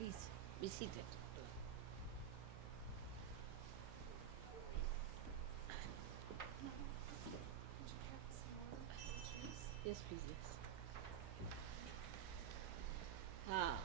Please be seated. Yes, please, yes. Ah.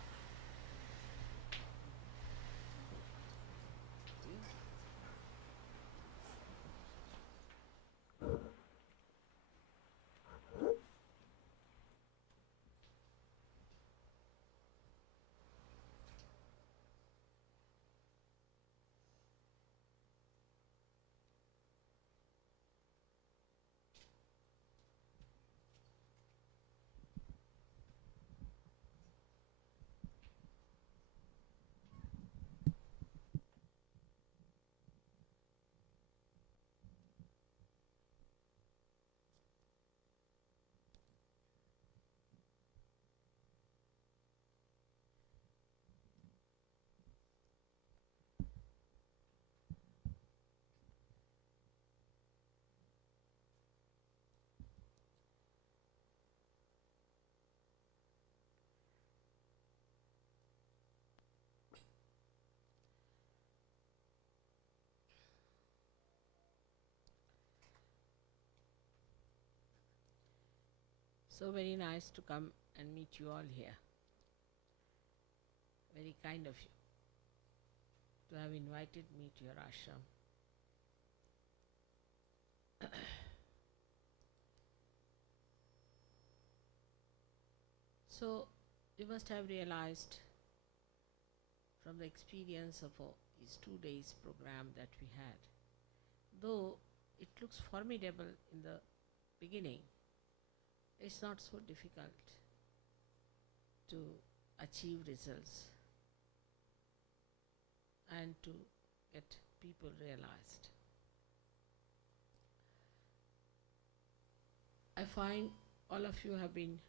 So very nice to come and meet you all here. Very kind of you to have invited me to your ashram. So you must have realized from the experience of these 2 days program that we had, though it looks formidable in the beginning, it's not so difficult to achieve results and to get people realized. I find all of you have been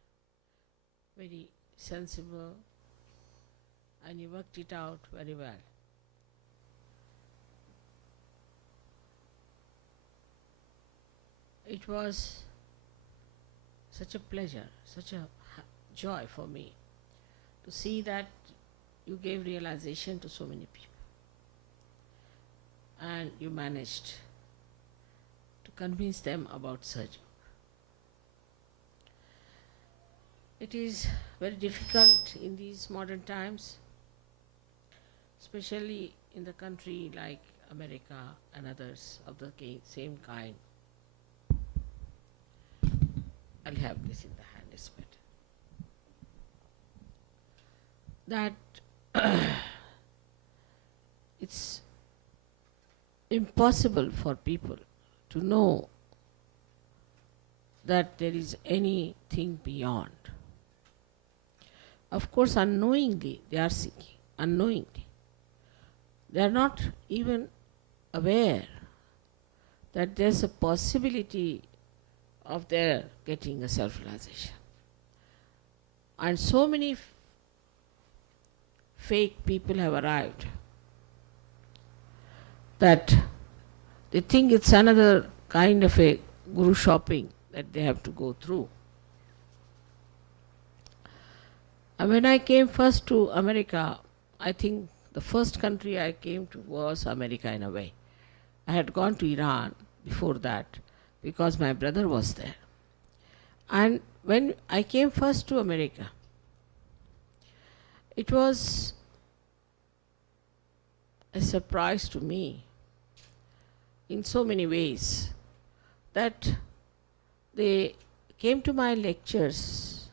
very sensible and you worked it out very well. It was such a pleasure, such a joy for me to see that you gave realization to so many people and you managed to convince them about surgery. It is very difficult in these modern times, especially in the country like America and others of the same kind. I'll have this in the hand, it's better. That it's impossible for people to know that there is anything beyond. Of course, unknowingly they are seeking, unknowingly. They are not even aware that there's a possibility of their getting a self-realization. And so many fake people have arrived that they think it's another kind of a guru shopping that they have to go through. And when I came first to America, I think the first country I came to was America in a way. I had gone to Iran before that because my brother was there. And when I came first to America, it was a surprise to me in so many ways that they came to my lectures,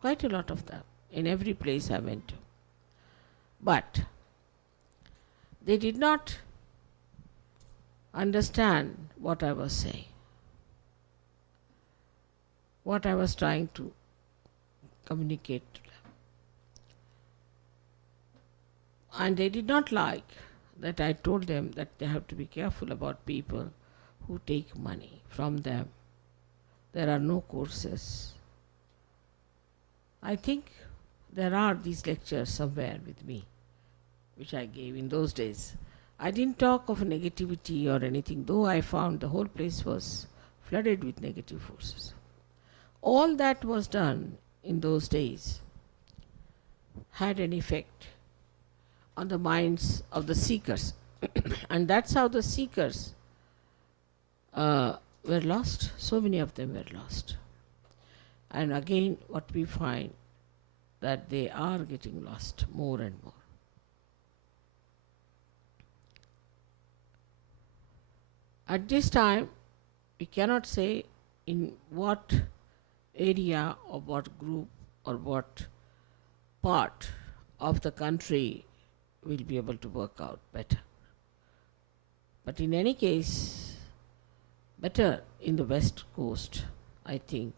quite a lot of them, in every place I went to. But they did not understand what I was saying, what I was trying to communicate to them. And they did not like that I told them that they have to be careful about people who take money from them. There are no courses. I think there are these lectures somewhere with me, which I gave in those days. I didn't talk of negativity or anything, though I found the whole place was flooded with negative forces. All that was done in those days had an effect on the minds of the seekers. And that's how the seekers were lost. So many of them were lost. And again, what we find that they are getting lost more and more. At this time, we cannot say in what area or what group or what part of the country will be able to work out better. But in any case, better in the West Coast, I think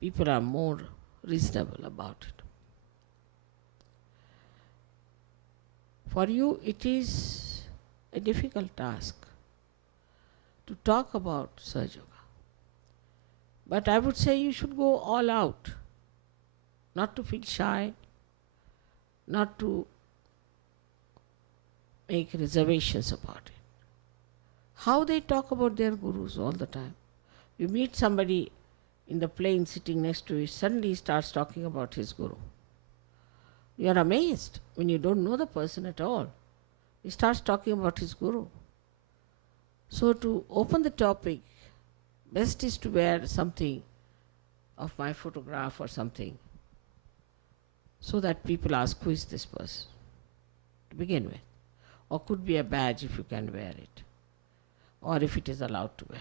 people are more reasonable about it. For you, it is a difficult task to talk about Sahaja Yoga. But I would say you should go all out, not to feel shy, not to make reservations about it. How they talk about their gurus all the time. You meet somebody in the plane sitting next to you, suddenly he starts talking about his guru. You are amazed when you don't know the person at all. He starts talking about his guru. So to open the topic, best is to wear something of my photograph or something, so that people ask, who is this person, to begin with. Or could be a badge if you can wear it, or if it is allowed to wear.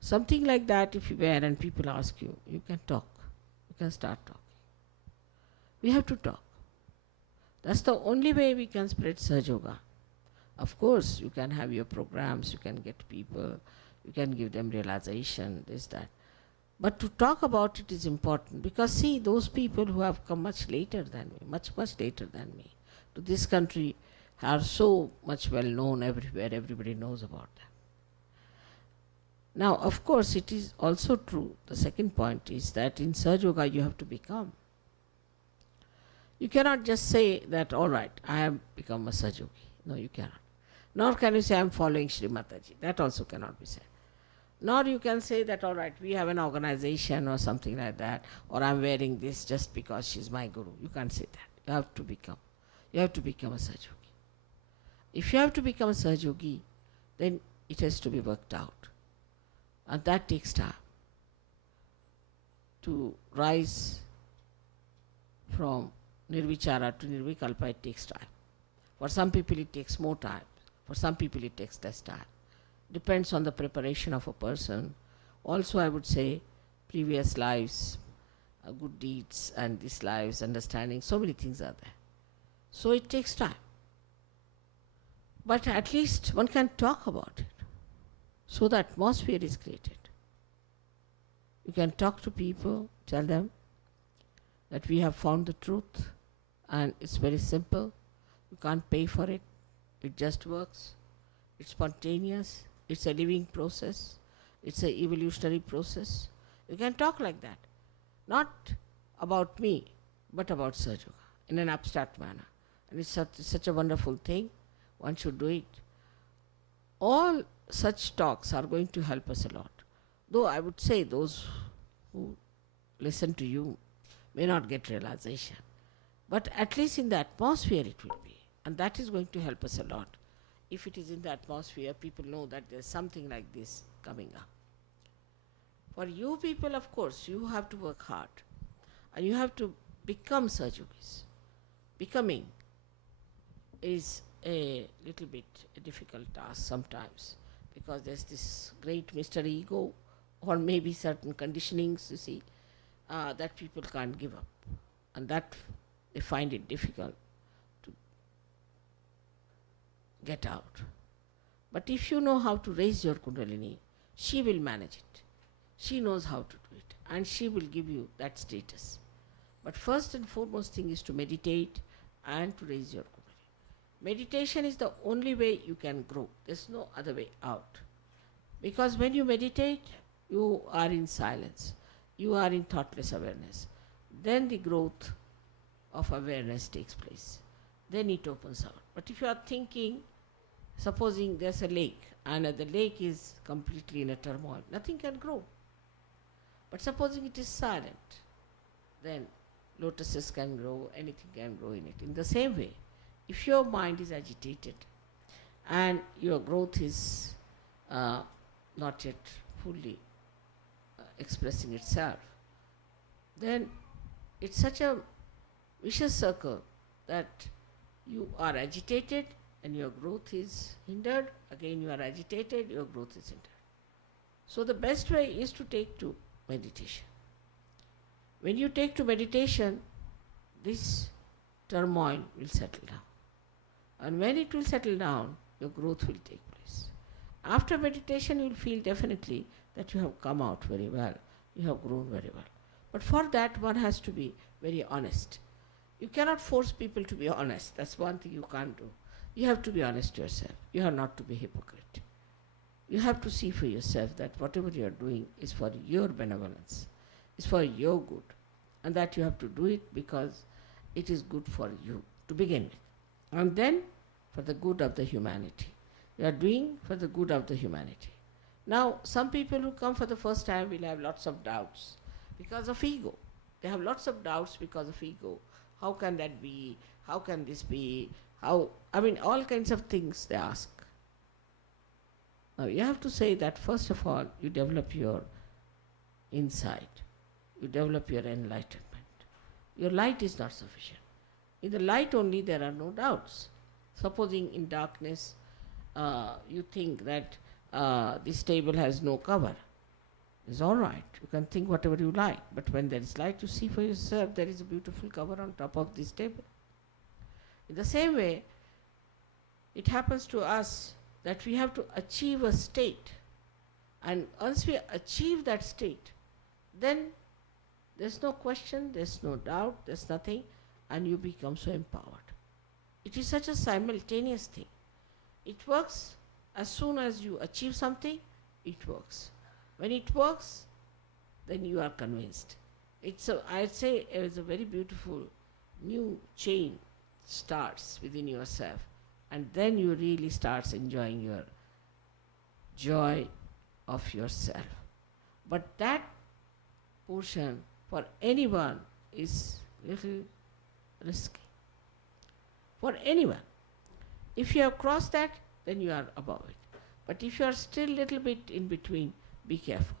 Something like that if you wear and people ask you, you can talk. You can start talking. We have to talk. That's the only way we can spread Sahaja Yoga. Of course, you can have your programs, you can get people, you can give them realization, this, that. But to talk about it is important, because see, those people who have come much later than me, much later than me, to this country are so much well known everywhere, everybody knows about them. Now, of course, it is also true, the second point is that in Sahaja Yoga you have to become. You cannot just say that, all right, I have become a Sahaja Yogi. No, you cannot. Nor can you say, I am following Shri Mataji. That also cannot be said. Nor you can say that, all right, we have an organization or something like that, or I'm wearing this just because she's my guru. You can't say that. You have to become. You have to become a Sahaja Yogi. If you have to become a Sahaja Yogi, then it has to be worked out. And that takes time. To rise from Nirvichara to Nirvikalpa, it takes time. For some people it takes more time. For some people it takes less time. Depends on the preparation of a person. Also, I would say previous lives, good deeds, and these lives, understanding, so many things are there. So it takes time. But at least one can talk about it. So the atmosphere is created. You can talk to people, tell them that we have found the truth and it's very simple. You can't pay for it. It just works. It's spontaneous. It's a living process. It's an evolutionary process. You can talk like that. Not about me, but about Sahaja Yoga in an abstract manner. And it's such a wonderful thing. One should do it. All such talks are going to help us a lot. Though I would say those who listen to you may not get realization. But at least in the atmosphere it will be. And that is going to help us a lot. If it is in the atmosphere, people know that there's something like this coming up. For you people, of course, you have to work hard. And you have to become Sahaja Yogis. Becoming is a little bit a difficult task sometimes, because there's this great Mr. Ego, or maybe certain conditionings, you see, that people can't give up. And that they find it difficult to get out. But if you know how to raise your Kundalini, she will manage it. She knows how to do it, and she will give you that status. But first and foremost thing is to meditate and to raise your Kundalini. Meditation is the only way you can grow. There's no other way out. Because when you meditate, you are in silence. You are in thoughtless awareness. Then the growth of awareness takes place. Then it opens out. But if you are thinking, supposing there's a lake, and the lake is completely in a turmoil, nothing can grow. But supposing it is silent, then lotuses can grow, anything can grow in it. In the same way, if your mind is agitated and your growth is not yet fully expressing itself, then it's such a vicious circle that you are agitated and your growth is hindered. Again, you are agitated, your growth is hindered. So the best way is to take to meditation. When you take to meditation, this turmoil will settle down. And when it will settle down, your growth will take place. After meditation, you will feel definitely that you have come out very well, you have grown very well. But for that, one has to be very honest. You cannot force people to be honest. That's one thing you can't do. You have to be honest to yourself. You have not to be hypocrite. You have to see for yourself that whatever you are doing is for your benevolence, is for your good, and that you have to do it because it is good for you to begin with, and then for the good of the humanity. You are doing for the good of the humanity. Now, some people who come for the first time will have lots of doubts because of ego. They have lots of doubts because of ego. How can that be? How can this be? How? I mean, all kinds of things they ask. Now, you have to say that first of all, you develop your insight. You develop your enlightenment. Your light is not sufficient. In the light only there are no doubts. Supposing in darkness you think that this table has no cover. It's all right. You can think whatever you like. But when there is light, you see for yourself there is a beautiful cover on top of this table. In the same way, it happens to us that we have to achieve a state. And once we achieve that state, then there's no question, there's no doubt, there's nothing, and you become so empowered. It is such a simultaneous thing. It works as soon as you achieve something, it works. When it works, then you are convinced. I'd say it's a very beautiful new chain starts within yourself, and then you really start enjoying your joy of yourself. But that portion for anyone is little risky. For anyone. If you have crossed that, then you are above it. But if you are still little bit in between, be careful.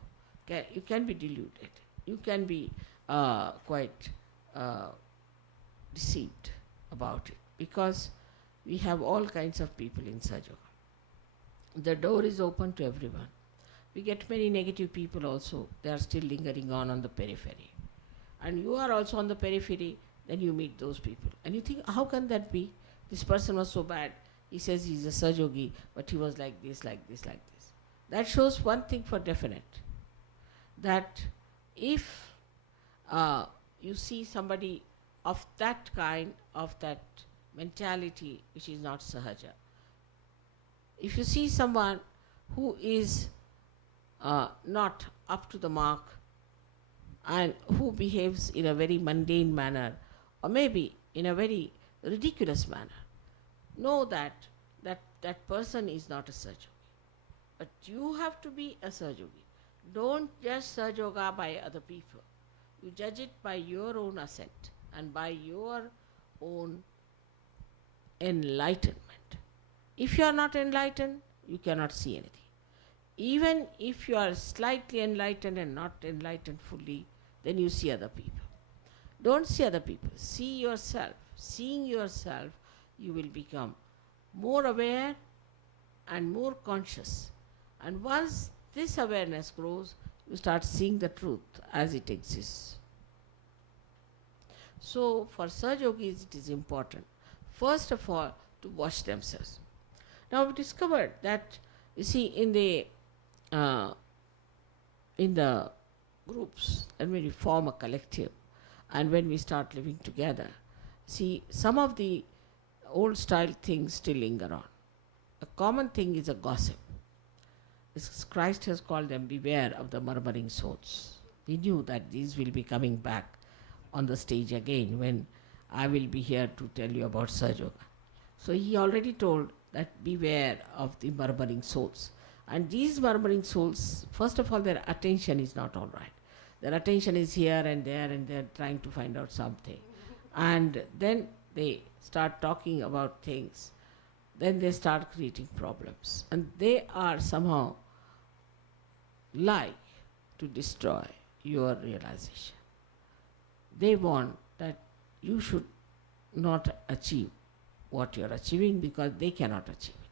You can be deluded. You can be quite deceived about it, because we have all kinds of people in Sajoga. The door is open to everyone. We get many negative people also. They are still lingering on the periphery. And you are also on the periphery, then you meet those people. And you think, how can that be? This person was so bad. He says he's a Sajogi, but he was like this, like this, like this. That shows one thing for definite, that if you see somebody of that kind, of that mentality, which is not Sahaja, if you see someone who is not up to the mark and who behaves in a very mundane manner, or maybe in a very ridiculous manner, know that that person is not a Sajogi. But you have to be a Sajogi. Don't judge Sajoga by other people. You judge it by your own ascent and by your own enlightenment. If you are not enlightened, you cannot see anything. Even if you are slightly enlightened and not enlightened fully, then you see other people. Don't see other people. See yourself. Seeing yourself, you will become more aware and more conscious. And once this awareness grows, you start seeing the truth as it exists. So for Sahajogis, it is important, first of all, to watch themselves. Now we discovered that, you see, in the groups, and when we form a collective, and when we start living together, see, some of the old style things still linger on. A common thing is a gossip. Christ has called them, beware of the murmuring souls. We knew that these will be coming back on the stage again when I will be here to tell you about Sahajoga. So he already told that beware of the murmuring souls. And these murmuring souls, first of all, their attention is not all right. Their attention is here and they're trying to find out something. And then they start talking about things. Then they start creating problems. And they are somehow like to destroy your realization. They want that you should not achieve what you are achieving because they cannot achieve it.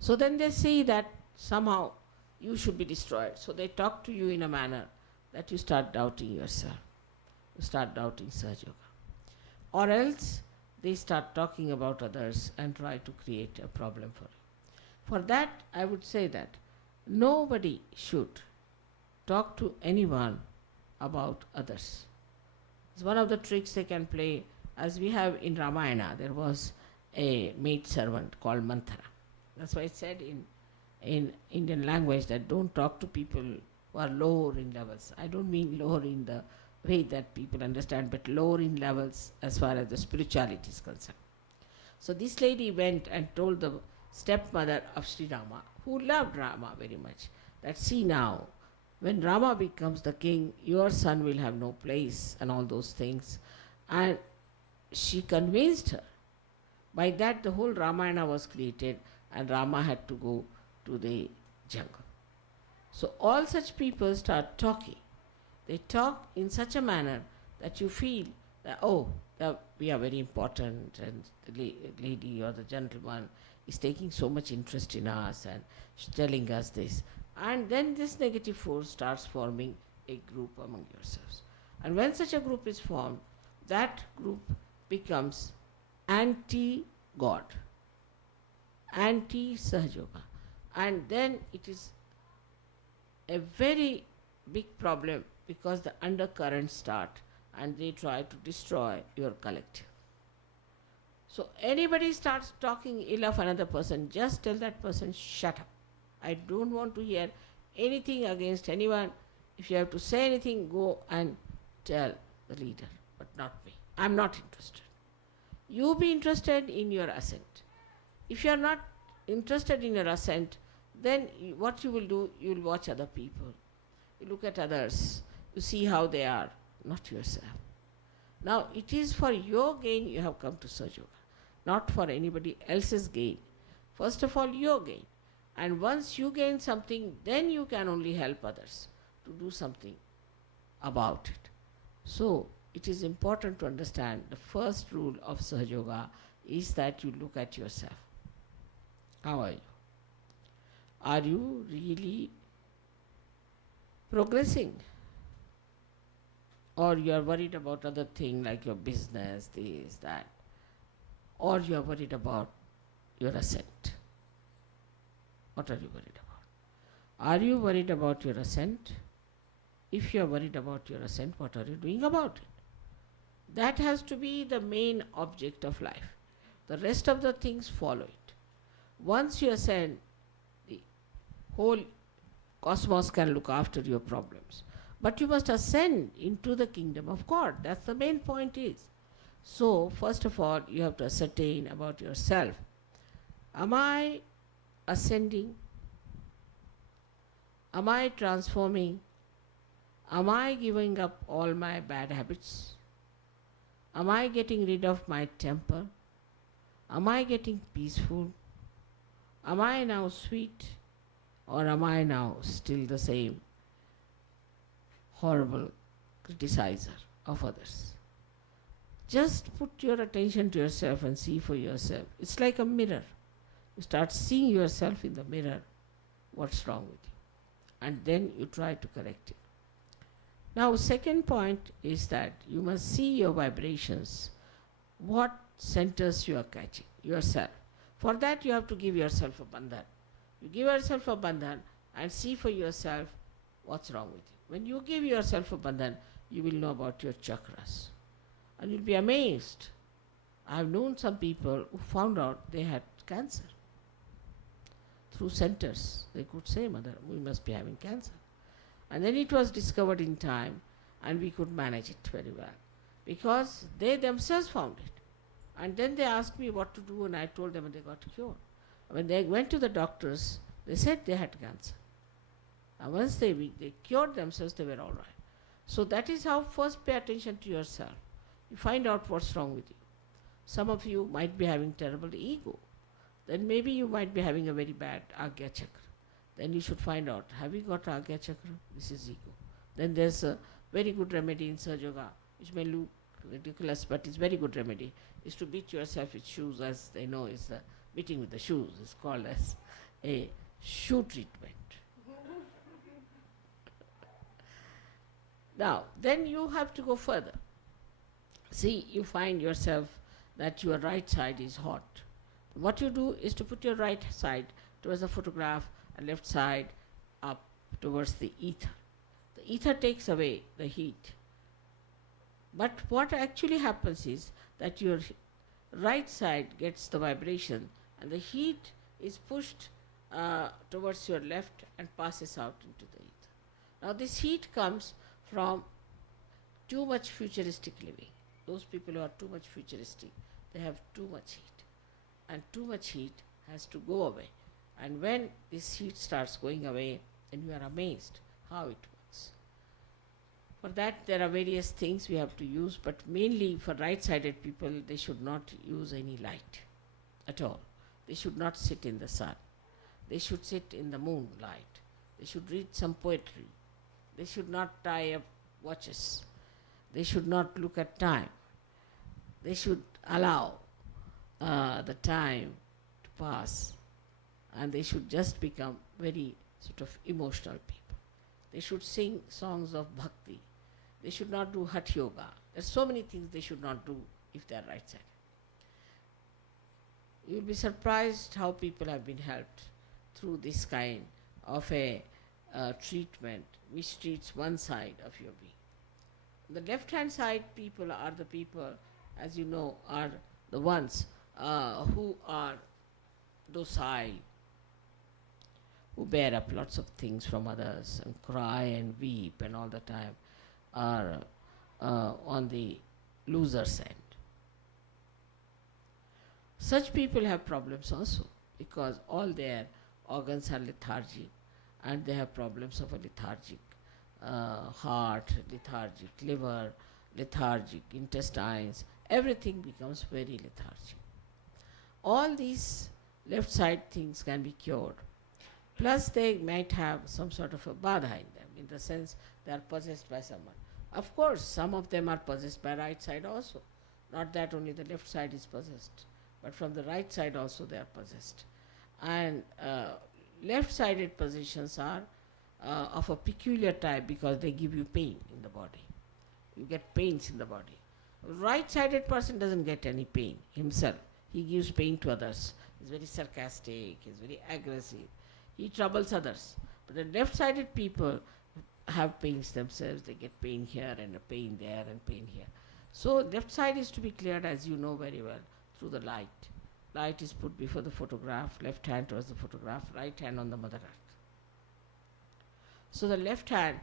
So then they say that somehow you should be destroyed. So they talk to you in a manner that you start doubting yourself. You start doubting Sahaja Yoga. Or else they start talking about others and try to create a problem for you. For that, I would say that nobody should talk to anyone about others. It's one of the tricks they can play. As we have in Ramayana, there was a maid servant called Manthara. That's why it said in Indian language that don't talk to people who are lower in levels. I don't mean lower in the way that people understand, but lower in levels as far as the spirituality is concerned. So this lady went and told the stepmother of Sri Rama, who loved Rama very much, that see now, when Rama becomes the king, your son will have no place and all those things. And she convinced her. By that the whole Ramayana was created and Rama had to go to the jungle. So all such people start talking. They talk in such a manner that you feel that, oh, we are very important and the lady or the gentleman is taking so much interest in us and telling us this. And then this negative force starts forming a group among yourselves. And when such a group is formed, that group becomes anti-God, anti-Sahaja Yoga. And then it is a very big problem because the undercurrents start and they try to destroy your collective. So anybody starts talking ill of another person, just tell that person, shut up. I don't want to hear anything against anyone. If you have to say anything, go and tell the leader, but not me. I'm not interested. You be interested in your ascent. If you are not interested in your ascent, then what you will do, you will watch other people. You look at others. You see how they are, not yourself. Now, it is for your gain you have come to Sahaja Yoga, not for anybody else's gain. First of all, your gain. And once you gain something, then you can only help others to do something about it. So, it is important to understand the first rule of Sahaja Yoga is that you look at yourself. How are you? Are you really progressing? Or you are worried about other things like your business, this, that. Or you are worried about your ascent. What are you worried about? Are you worried about your ascent? If you are worried about your ascent, what are you doing about it? That has to be the main object of life. The rest of the things follow it. Once you ascend, the whole cosmos can look after your problems. But you must ascend into the kingdom of God. That's the main point is. So, first of all, you have to ascertain about yourself. Am I ascending? Am I transforming? Am I giving up all my bad habits? Am I getting rid of my temper? Am I getting peaceful? Am I now sweet? Or am I now still the same horrible criticizer of others? Just put your attention to yourself and see for yourself. It's like a mirror. You start seeing yourself in the mirror, what's wrong with you. And then you try to correct it. Now, second point is that you must see your vibrations, what centers you are catching, yourself. For that, you have to give yourself a bandhan. You give yourself a bandhan and see for yourself what's wrong with you. When you give yourself a bandhan, you will know about your chakras. And you'll be amazed. I have known some people who found out they had cancer. Through centers, they could say, Mother, we must be having cancer. And then it was discovered in time and we could manage it very well. Because they themselves found it. And then they asked me what to do and I told them and they got cured. When they went to the doctors, they said they had cancer. And once they cured themselves, they were all right. So that is how first pay attention to yourself. You find out what's wrong with you. Some of you might be having terrible ego. Then maybe you might be having a very bad Agya Chakra. Then you should find out, have you got Agya Chakra? This is ego. Then there's a very good remedy in Sahaja Yoga, which may look ridiculous, but it's very good remedy, is to beat yourself with shoes, as they know is the beating with the shoes is called as a shoe treatment. Now, then you have to go further. See, you find yourself that your right side is hot. What you do is to put your right side towards the photograph and left side up towards the ether. The ether takes away the heat. But what actually happens is that your right side gets the vibration and the heat is pushed towards your left and passes out into the ether. Now this heat comes from too much futuristic living. Those people who are too much futuristic, they have too much heat. And too much heat has to go away. And when this heat starts going away, then you are amazed how it works. For that there are various things we have to use, but mainly for right-sided people, they should not use any light at all. They should not sit in the sun. They should sit in the moonlight. They should read some poetry. They should not tie up watches. They should not look at time. They should allow the time to pass, and they should just become very sort of emotional people. They should sing songs of bhakti. They should not do hatha yoga. There are so many things they should not do if they are right-sided. You will be surprised how people have been helped through this kind of a treatment which treats one side of your being. The left-hand side people are the people, as you know, are the ones who are docile, who bear up lots of things from others and cry and weep and all the time, are on the loser's end. Such people have problems also because all their organs are lethargic and they have problems of a lethargic heart, lethargic liver, lethargic intestines. Everything becomes very lethargic. All these left side things can be cured. Plus they might have some sort of a badha in them, in the sense they are possessed by someone. Of course, some of them are possessed by right side also. Not that only the left side is possessed, but from the right side also they are possessed. And left-sided possessions are of a peculiar type because they give you pain in the body. You get pains in the body. A right-sided person doesn't get any pain himself. He gives pain to others. He's very sarcastic, he's very aggressive. He troubles others. But the left-sided people have pains themselves. They get pain here and a pain there and pain here. So left side is to be cleared, as you know very well, through the light. Light is put before the photograph, left hand towards the photograph, right hand on the Mother Earth. So the left hand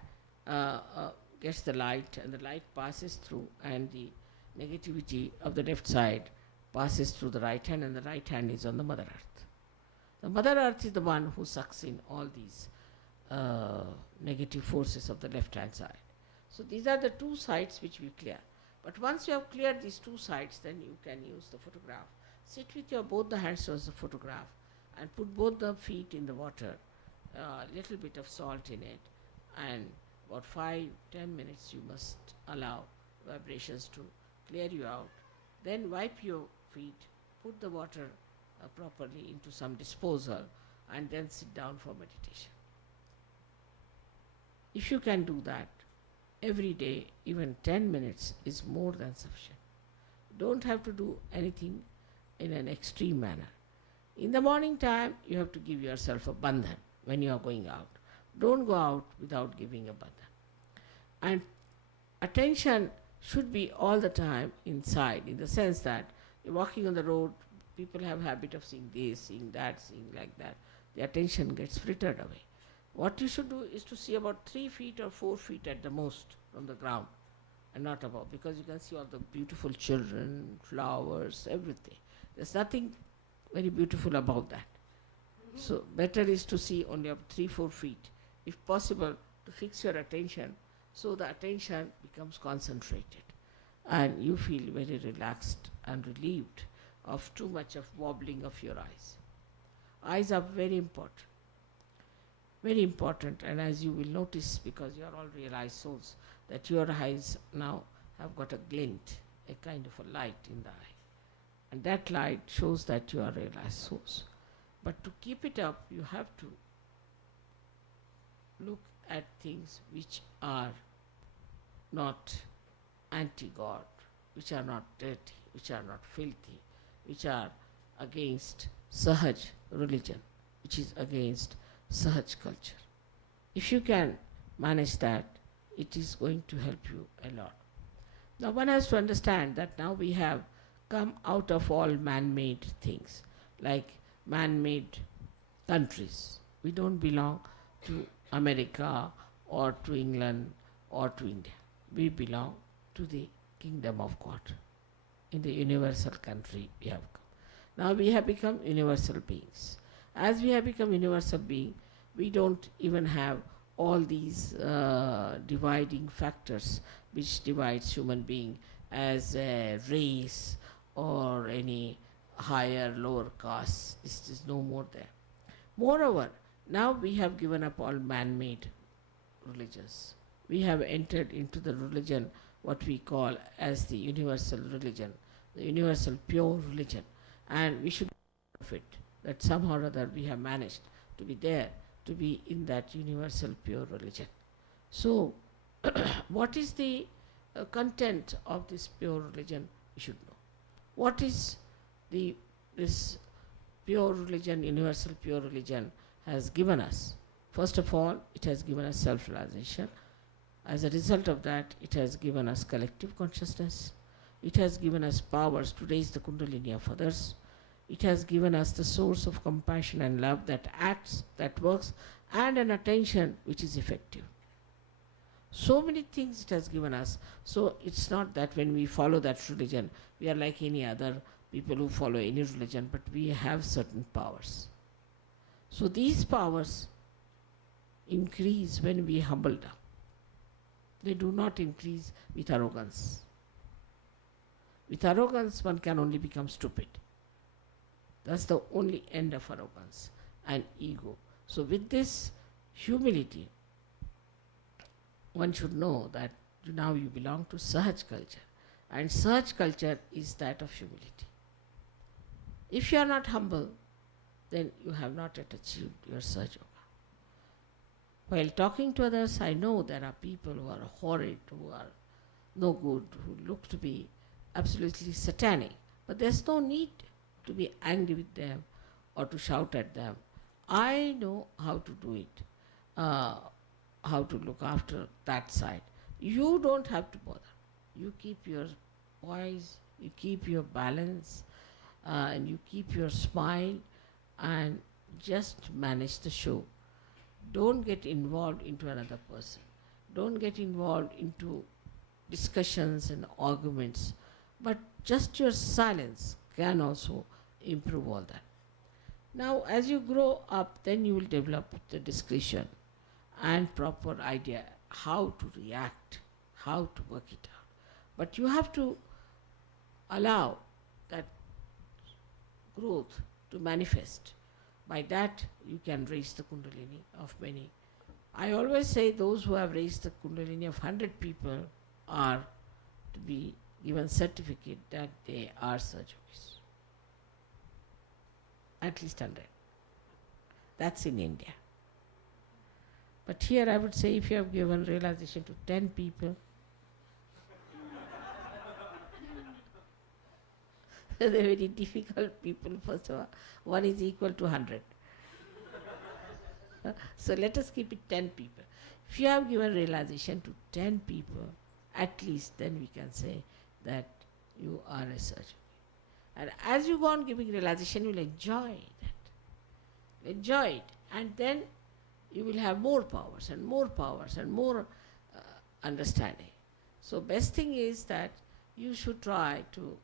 gets the light and the light passes through, and the negativity of the left side passes through the right hand, and the right hand is on the Mother Earth. The Mother Earth is the one who sucks in all these negative forces of the left hand side. So these are the two sides which we clear. But once you have cleared these two sides, then you can use the photograph. Sit with your both the hands towards the photograph and put both the feet in the water, little bit of salt in it, and about 5-10 minutes you must allow vibrations to clear you out. Then wipe your feet, put the water properly into some disposal, and then sit down for meditation. If you can do that every day, even 10 minutes is more than sufficient. You don't have to do anything in an extreme manner. In the morning time, you have to give yourself a bandhan when you are going out. Don't go out without giving a bandhan. And attention should be all the time inside, in the sense that you're walking on the road, people have a habit of seeing this, seeing that, seeing like that. The attention gets frittered away. What you should do is to see about 3 feet or 4 feet at the most from the ground and not above, because you can see all the beautiful children, flowers, everything. There's nothing very beautiful about that. So better is to see only up 3-4 feet. If possible, to fix your attention So the attention becomes concentrated and you feel very relaxed and relieved of too much of wobbling of your eyes. Eyes are very important, and as you will notice, because you are all realized souls, that your eyes now have got a glint, a kind of a light in the eye. And that light shows that you are realized souls. But to keep it up, you have to look at things which are not anti-God, which are not dirty, which are not filthy, which are against Sahaj religion, which is against Sahaj culture. If you can manage that, it is going to help you a lot. Now one has to understand that now we have come out of all man-made things, like man-made countries. We don't belong to America or to England or to India. We belong to the kingdom of God. In the universal country we have come. Now we have become universal beings. As we have become universal beings, we don't even have all these dividing factors which divides human being as a race or any higher, lower caste. This is no more there. Moreover, now we have given up all man-made religions. We have entered into the religion what we call as the universal religion, the universal pure religion, and we should profit that somehow or other we have managed to be there, to be in that universal pure religion. So, what is the content of this pure religion? We should know. What is this pure religion, universal pure religion has given us? First of all, it has given us self-realization. As a result of that, it has given us collective consciousness. It has given us powers to raise the kundalini of others. It has given us the source of compassion and love that acts, that works, and an attention which is effective. So many things it has given us. So it's not that when we follow that religion, we are like any other people who follow any religion, but we have certain powers. So these powers increase when we humble down. They do not increase with arrogance. With arrogance, one can only become stupid. That's the only end of arrogance and ego. So with this humility, one should know that now you belong to Sahaj culture, and Sahaj culture is that of humility. If you are not humble, then you have not yet achieved your Sahaj Yoga. While talking to others, I know there are people who are horrid, who are no good, who look to be absolutely satanic, but there's no need to be angry with them or to shout at them. I know how to do it, how to look after that side. You don't have to bother. You keep your poise, you keep your balance, and you keep your smile, and just manage the show. Don't get involved into another person. Don't get involved into discussions and arguments. But just your silence can also improve all that. Now, as you grow up, then you will develop the discretion and proper idea how to react, how to work it out. But you have to allow that growth to manifest. By that, you can raise the kundalini of many. I always say those who have raised the kundalini of 100 people are to be given certificate that they are Sahajogis. At least 100. That's in India. But here I would say if you have given realization to 10 people, they're very difficult people, first of all. One is equal to 100. So let us keep it 10 people. If you have given realization to 10 people, at least then we can say that you are a Sahajogi. And as you go on giving realization, you will enjoy that. Enjoy it. And then you will have more powers and more understanding. So best thing is that you should try to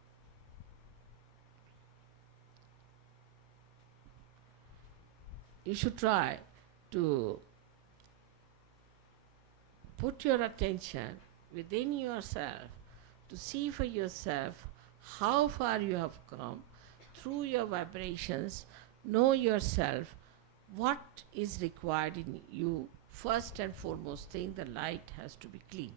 Put your attention within yourself to see for yourself how far you have come through your vibrations. Know yourself, what is required in you. First and foremost thing, the light has to be clean.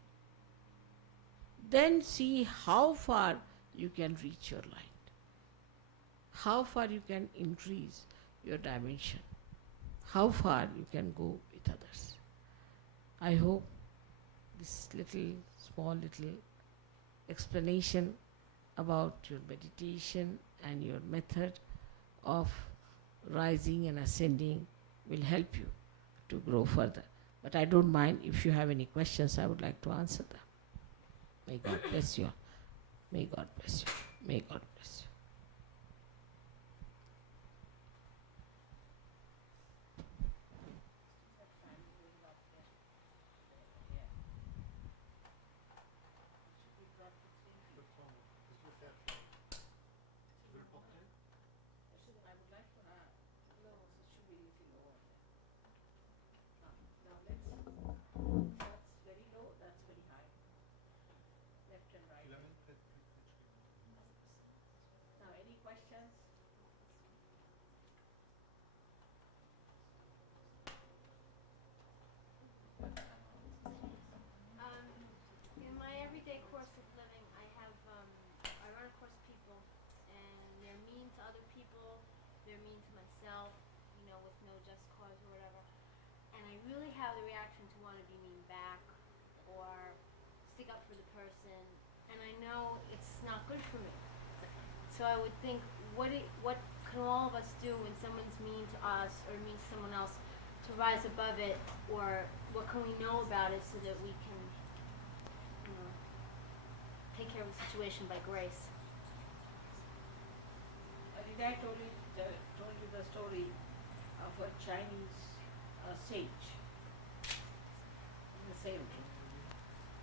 Then see how far you can reach your light, how far you can increase your dimension, how far you can go with others. I hope this small little explanation about your meditation and your method of rising and ascending will help you to grow further. But I don't mind if you have any questions, I would like to answer them. May God bless you. May God bless you. May God bless you. In my everyday course of living, I run across people, and they're mean to other people. They're mean to myself, with no just cause or whatever. And I really have the reaction to want to be mean back or stick up for the person. And I know it's not good for me. So I would think, what can all of us do when someone's mean to us or mean to someone else to rise above it, or what can we know about it so that we can, take care of the situation by grace? Did I told you the story of a Chinese sage in the same way?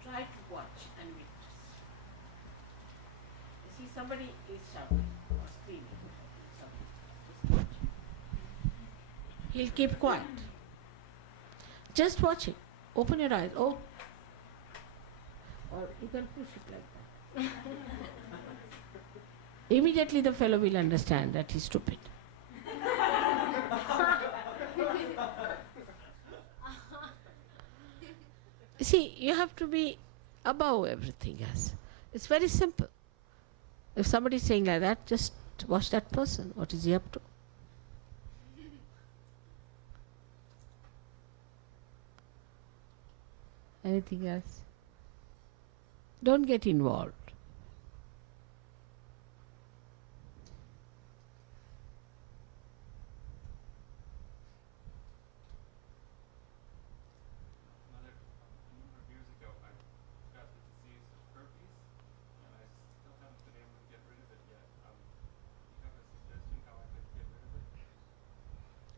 Try to watch and witness. You see, somebody is shouting or screaming. Just watch. He'll keep quiet. Just watch it. Open your eyes. Oh. Or you can push it like that. Immediately the fellow will understand that he's stupid. See, you have to be above everything else. It's very simple. If somebody is saying like that, just watch that person. What is he up to? Anything else? Don't get involved. Mother, a number of years ago, I got the disease of herpes, and I still haven't been able to get rid of it yet. Do you have a suggestion how I could get rid of it?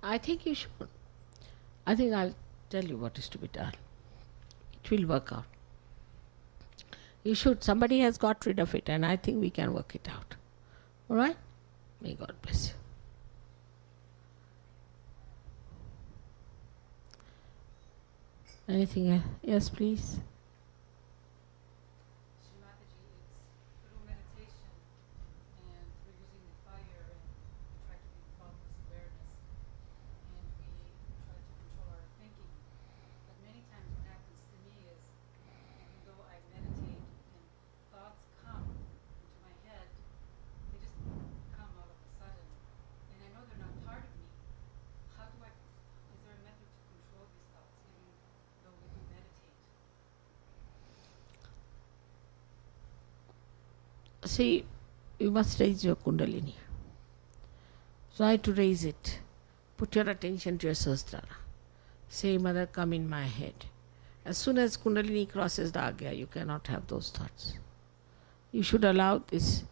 I think you should. I think I'll tell you what is to be done. It will work out. You should. Somebody has got rid of it, and I think we can work it out. All right? May God bless you. Anything else? Yes, please. Mataji, it's through meditation and through using the fire, and we try to be faultless awareness, and we try to control our thinking. But many times what happens to me is, even though I meditate and thoughts come into my head, they just come all of a sudden, and I know they're not part of me. Is there a method to control these thoughts, even though we do meditate? See, you must raise your Kundalini. Try to raise it. Put your attention to your Sahasrara. Say, Mother, come in my head. As soon as Kundalini crosses the Agya, you cannot have those thoughts. You should allow this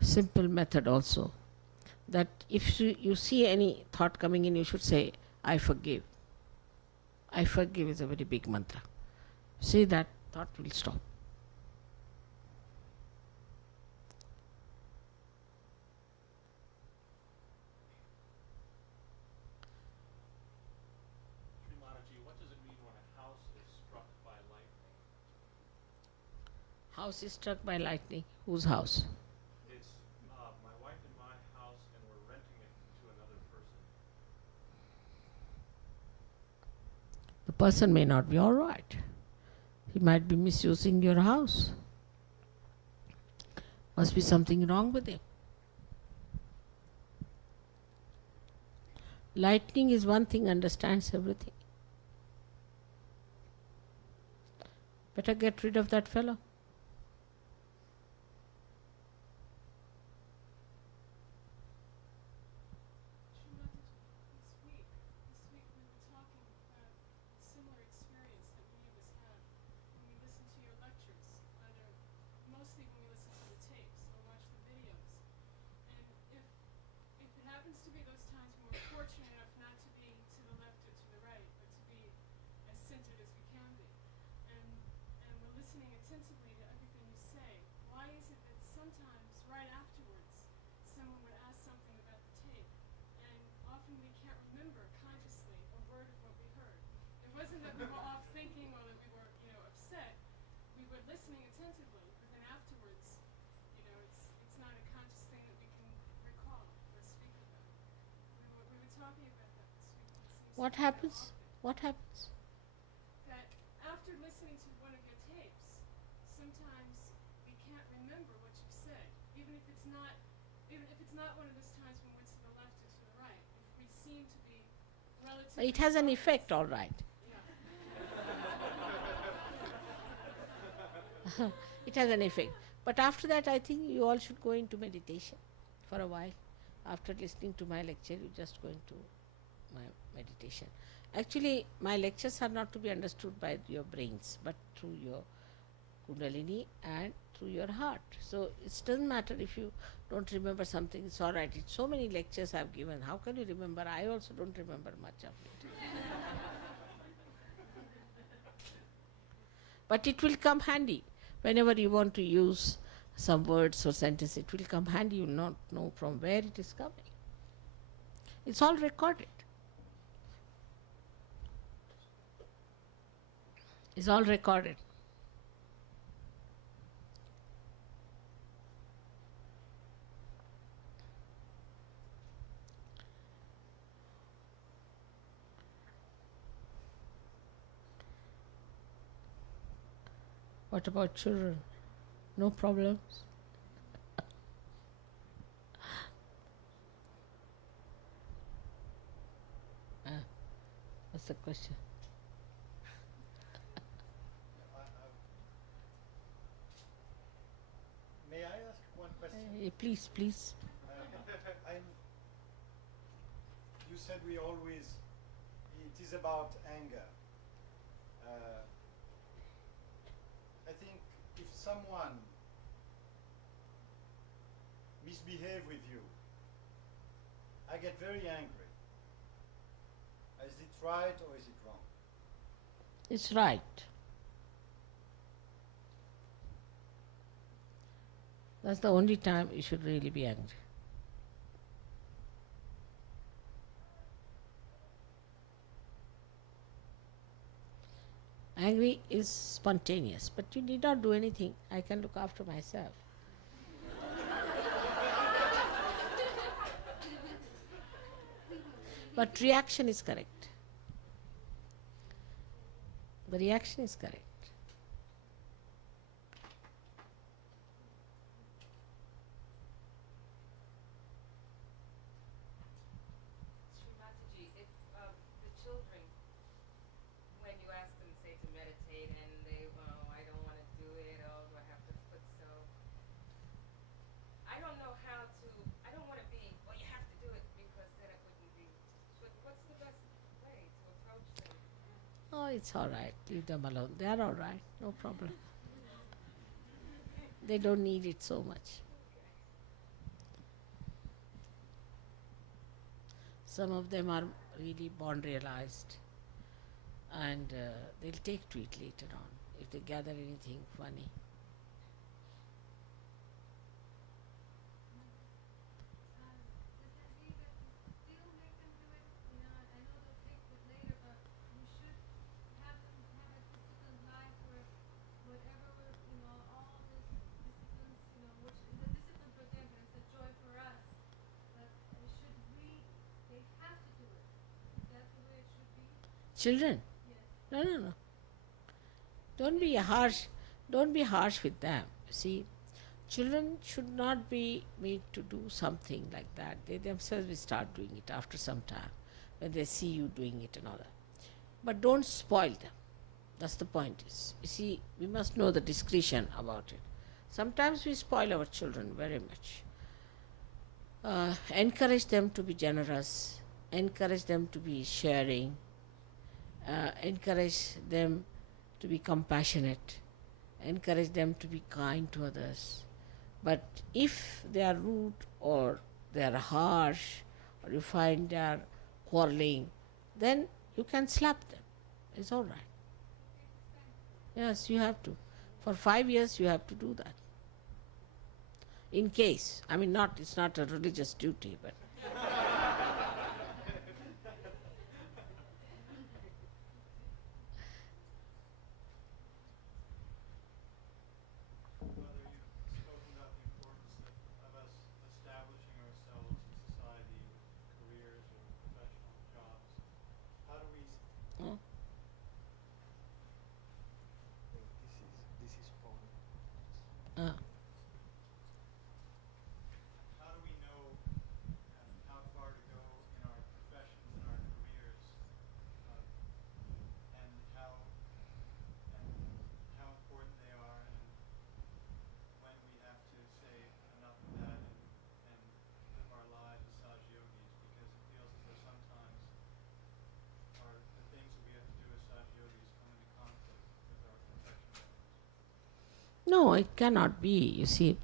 simple method also, that if you see any thought coming in, you should say, I forgive. I forgive is a very big mantra. Say that, thought will stop. Sri Mataji, what does it house is struck by lightning? Whose house? It's my wife and my house, and we're renting it to another person. The person may not be all right. He might be misusing your house. Must be something wrong with him. Lightning is one thing, understands everything. Better get rid of that fellow. This week we were talking about a similar experience that many of us have when we listen to your lectures, either mostly when we listen to the tapes or watch the videos. And if it happens to be those times when we're fortunate enough not to be to the left or to the right, but to be as centered as we can be, and we're listening attentively to everything you say, why is it that sometimes right afterwards someone would ask something about the tape, and often we can't remember consciously a word of what we heard? It wasn't that we were off thinking or that we were, upset. We were listening attentively, but then afterwards, it's not a conscious thing that we can recall or speak about. We were talking about that this week. It seems What to happen happens? often. What happens? That after listening to one of your tapes, sometimes we can't remember what you've said, even if it's not one of those times when we're to the left or to the right. If we seem to be relatively It has an focused. effect, all right. Yeah. It has an effect. But after that, I think you all should go into meditation for a while. After listening to my lecture, you just go into my meditation. Actually, my lectures are not to be understood by your brains, but through your Kundalini and through your heart. So it doesn't matter if you don't remember something, it's all right. It's so many lectures I've given. How can you remember? I also don't remember much of it. But it will come handy. Whenever you want to use some words or sentence, it will come handy. You will not know from where it is coming. It's all recorded. It's all recorded. What about children? No problems? What's the question? May I ask one question? Please, please. I'm, you said it is about anger. I think if someone misbehave with you, I get very angry. Is it right or is it wrong? It's right. That's the only time you should really be angry. Angry is spontaneous, but you need not do anything. I can look after myself. But reaction is correct. The reaction is correct. Srimataji, if the children, when you ask them, say, to meditate, and they, I don't want to do it, or I have to put so. I don't know how to, I don't want to be, well, you have to do it, because then it wouldn't be. But what's the best way to approach them? Oh, it's all right. Leave them alone. They are all right. No problem. They don't need it so much. Some of them are really born realized, and they'll take to it later on if they gather anything funny. Does that mean that we still make them do it? I know they'll take it later, but we should have them have a disciplined life where whatever, all this Children? No, no, no. Don't be harsh. Don't be harsh with them. See, children should not be made to do something like that. They themselves will start doing it after some time when they see you doing it and all that. But don't spoil them. That's the point. Is you see, we must know the discretion about it. Sometimes we spoil our children very much. Encourage them to be generous. Encourage them to be sharing. Encourage them to be compassionate. Encourage them to be kind to others. But if they are rude or they are harsh or you find they are quarreling, then you can slap them. It's all right. Yes, you have to. For 5 years you have to do that. In case, I mean, it's not a religious duty, but Whether you've spoken about the importance of us establishing ourselves in society with careers or professional jobs. How do we oh, This is fun. uh, how do we know how far to go in our professions and our careers, and how important they are, and when we have to say enough of that and live our lives as Saj Yogis, because it feels as though sometimes the things that we have to do as Saj Yogis come into conflict with our professional goals. no, it cannot be. You see,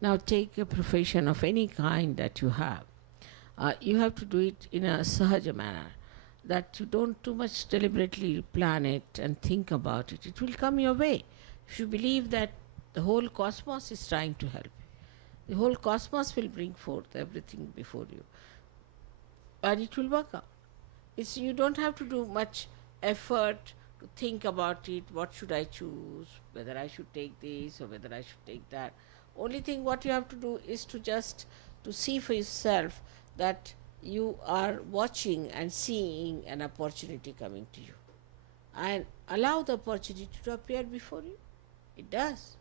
now take a profession of any kind that you have. You have to do it in a sahaja manner, that you don't too much deliberately plan it and think about it. It will come your way. If you believe that the whole cosmos is trying to help you, the whole cosmos will bring forth everything before you, and it will work out. You don't have to do much effort to think about it. What should I choose? Whether I should take this or whether I should take that. Only thing what you have to do is to just to see for yourself that you are watching and seeing an opportunity coming to you, and allow the opportunity to appear before you. It does.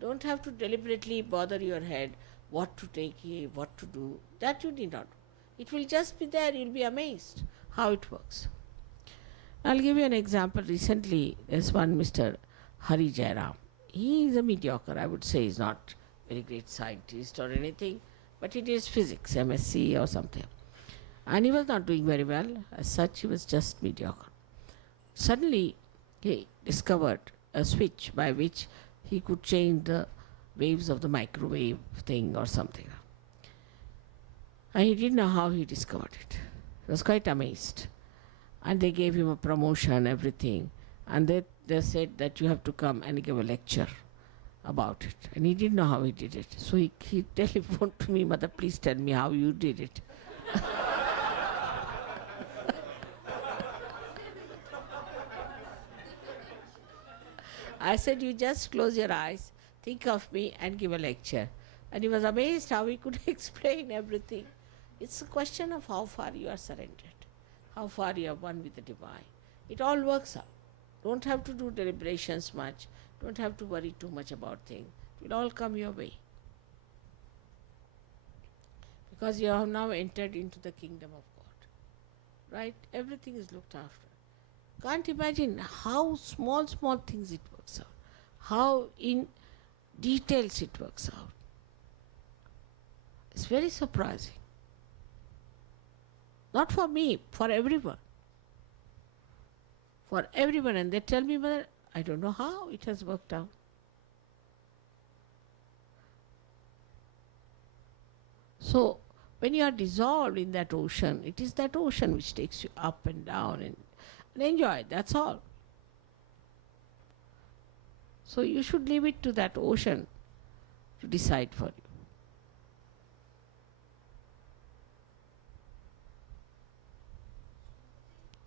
Don't have to deliberately bother your head what to take here, what to do. That you need not do. It will just be there. You'll be amazed how it works. I'll give you an example. Recently, there's one Mr. Hari Jairam. He is a mediocre, I would say. He's not very great scientist or anything, but it is physics, MSc or something. And he was not doing very well. As such, he was just mediocre. Suddenly, he discovered a switch by which he could change the waves of the microwave thing or something. And he didn't know how he discovered it. He was quite amazed. And they gave him a promotion, everything. And they said that you have to come and give a lecture about it. And he didn't know how he did it. So he telephoned to me, Mother, please tell me how you did it. I said, you just close your eyes, think of me and give a lecture. And he was amazed how he could explain everything. It's a question of how far you are surrendered, how far you are one with the divine. It all works out. Don't have to do deliberations much. Don't have to worry too much about things. It will all come your way. Because you have now entered into the kingdom of God. Right? Everything is looked after. Can't imagine how small things it works out. How in details it works out. It's very surprising. Not for me, for everyone. For everyone. And they tell me, Mother, I don't know how it has worked out. So, when you are dissolved in that ocean, it is that ocean which takes you up and down and enjoy it, that's all. So, you should leave it to that ocean to decide for you.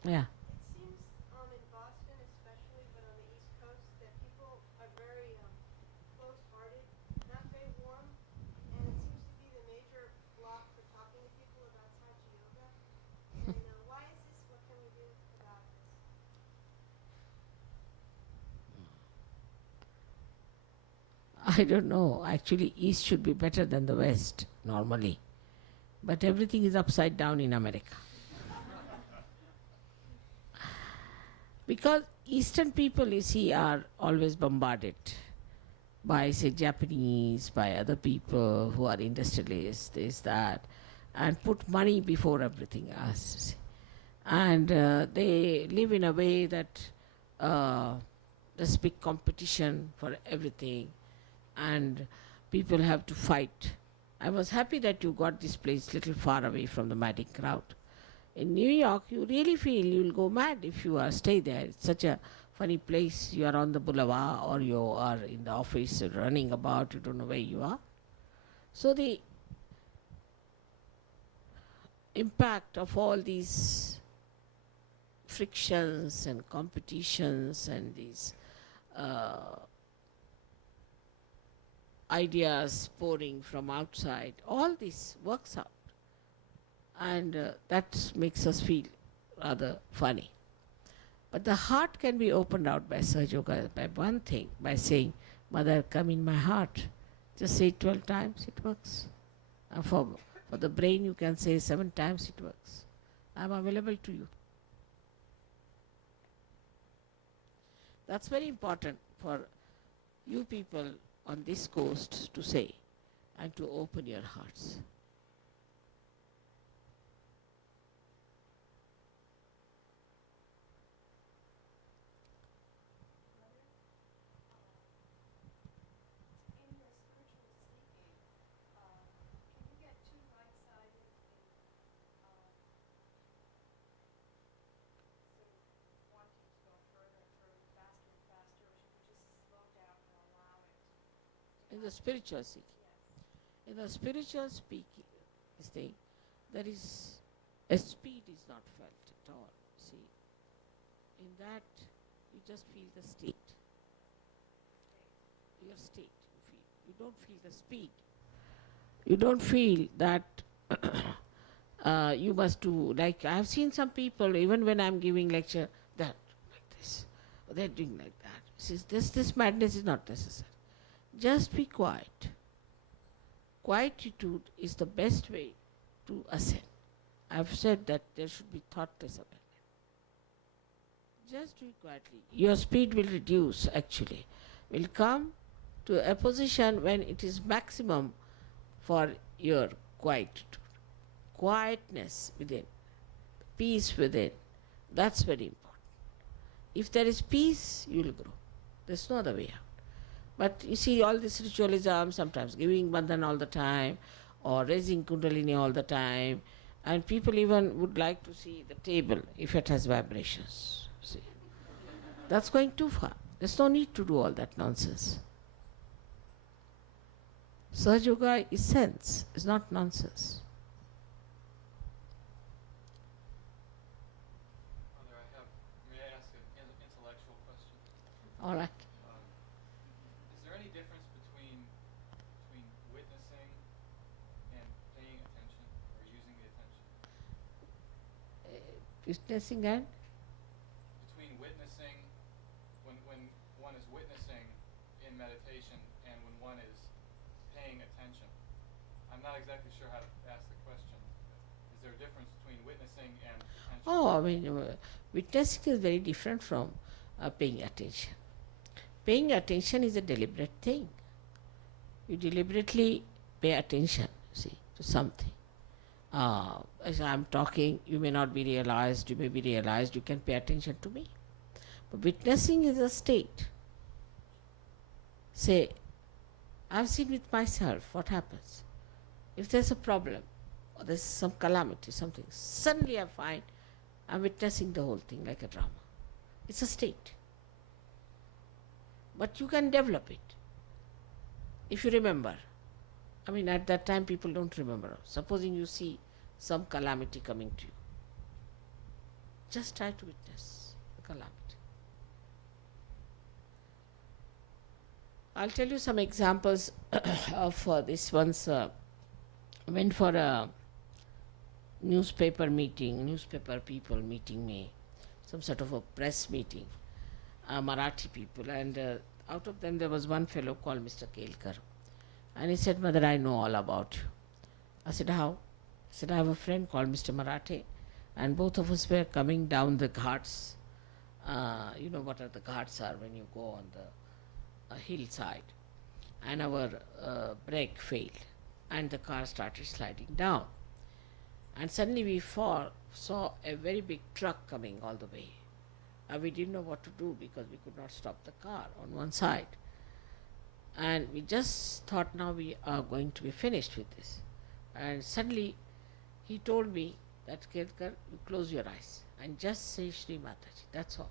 Yeah. It seems in Boston especially, but on the East Coast, that people are very close-hearted, not very warm, and it seems to be the major block for talking to people about Saji Yoga. And why is this? What can we do I don't know. Actually, East should be better than the West, normally. But everything is upside down in America. Because Eastern people, you see, are always bombarded by, say, Japanese, by other people who are industrialists, this, that, and put money before everything else. You see. And they live in a way that there's big competition for everything, and people have to fight. I was happy that you got this place little far away from the madding crowd. In New York, you really feel you'll go mad if you stay there. It's such a funny place. You are on the boulevard or you are in the office running about, you don't know where you are. So the impact of all these frictions and competitions and these ideas pouring from outside, all this works out. And that makes us feel rather funny. But the heart can be opened out by Sahaja Yoga by one thing, by saying, Mother, come in my heart. Just say it 12 times, it works. And for the brain, you can say 7 times, it works. I'm available to you. That's very important for you people on this coast to say and to open your hearts. In your spiritual seeking, can you get too right-sided in sort of wanting to go further and further, faster and faster, or should you just slow down and allow it to In the happen? spiritual seeking. Yes. In the spiritual speaking, thing, there is a speed is not felt at all. See, in that you just feel the state. Your state you feel. You don't feel the speed. You don't feel that you must do, like I have seen some people, even when I'm giving lecture, that like this, or they're doing like that. This madness is not necessary. Just be quiet. Quietude is the best way to ascend. I've said that there should be thoughtless awareness. Just do it quietly. Your speed will reduce actually. Will come to a position when it is maximum for your quietude. Quietness within, peace within. That's very important. If there is peace, you will grow. There's no other way out. But you see all this ritualism, sometimes giving bandhan all the time, or raising kundalini all the time, and people even would like to see the table if it has vibrations. See, that's going too far. There's no need to do all that nonsense. Sahaja Yoga is sense, is not nonsense. Mother, may I ask an intellectual question? All right. Is there any difference between witnessing and paying attention or using the attention? Witnessing and? Between witnessing, when one is witnessing in meditation and when one is paying attention. I'm not exactly sure how to ask the question. Is there a difference between witnessing and attention? Oh, I mean, witnessing is very different from paying attention. Paying attention is a deliberate thing. You deliberately pay attention, see, to something. As I'm talking, you may not be realized, you may be realized, you can pay attention to me. But witnessing is a state. Say, I've seen with myself what happens. If there's a problem, or there's some calamity, something, suddenly I find I'm witnessing the whole thing like a drama. It's a state. But you can develop it. If you remember. I mean, at that time people don't remember. Supposing you see some calamity coming to you. Just try to witness the calamity. I'll tell you some examples of this. Once went for a newspaper meeting, newspaper people meeting me, some sort of a press meeting, Marathi people, and out of them there was one fellow called Mr. Kelkar. And he said, Mother, I know all about you. I said, how? He said, I have a friend called Mr. Marathe, and both of us were coming down the ghats. You know what are the ghats are when you go on the hillside. And our brake failed, and the car started sliding down. And suddenly we saw a very big truck coming all the way. We didn't know what to do because we could not stop the car on one side. And we just thought, now we are going to be finished with this. And suddenly he told me that, Kelkar, you close your eyes and just say Shri Mataji, that's all.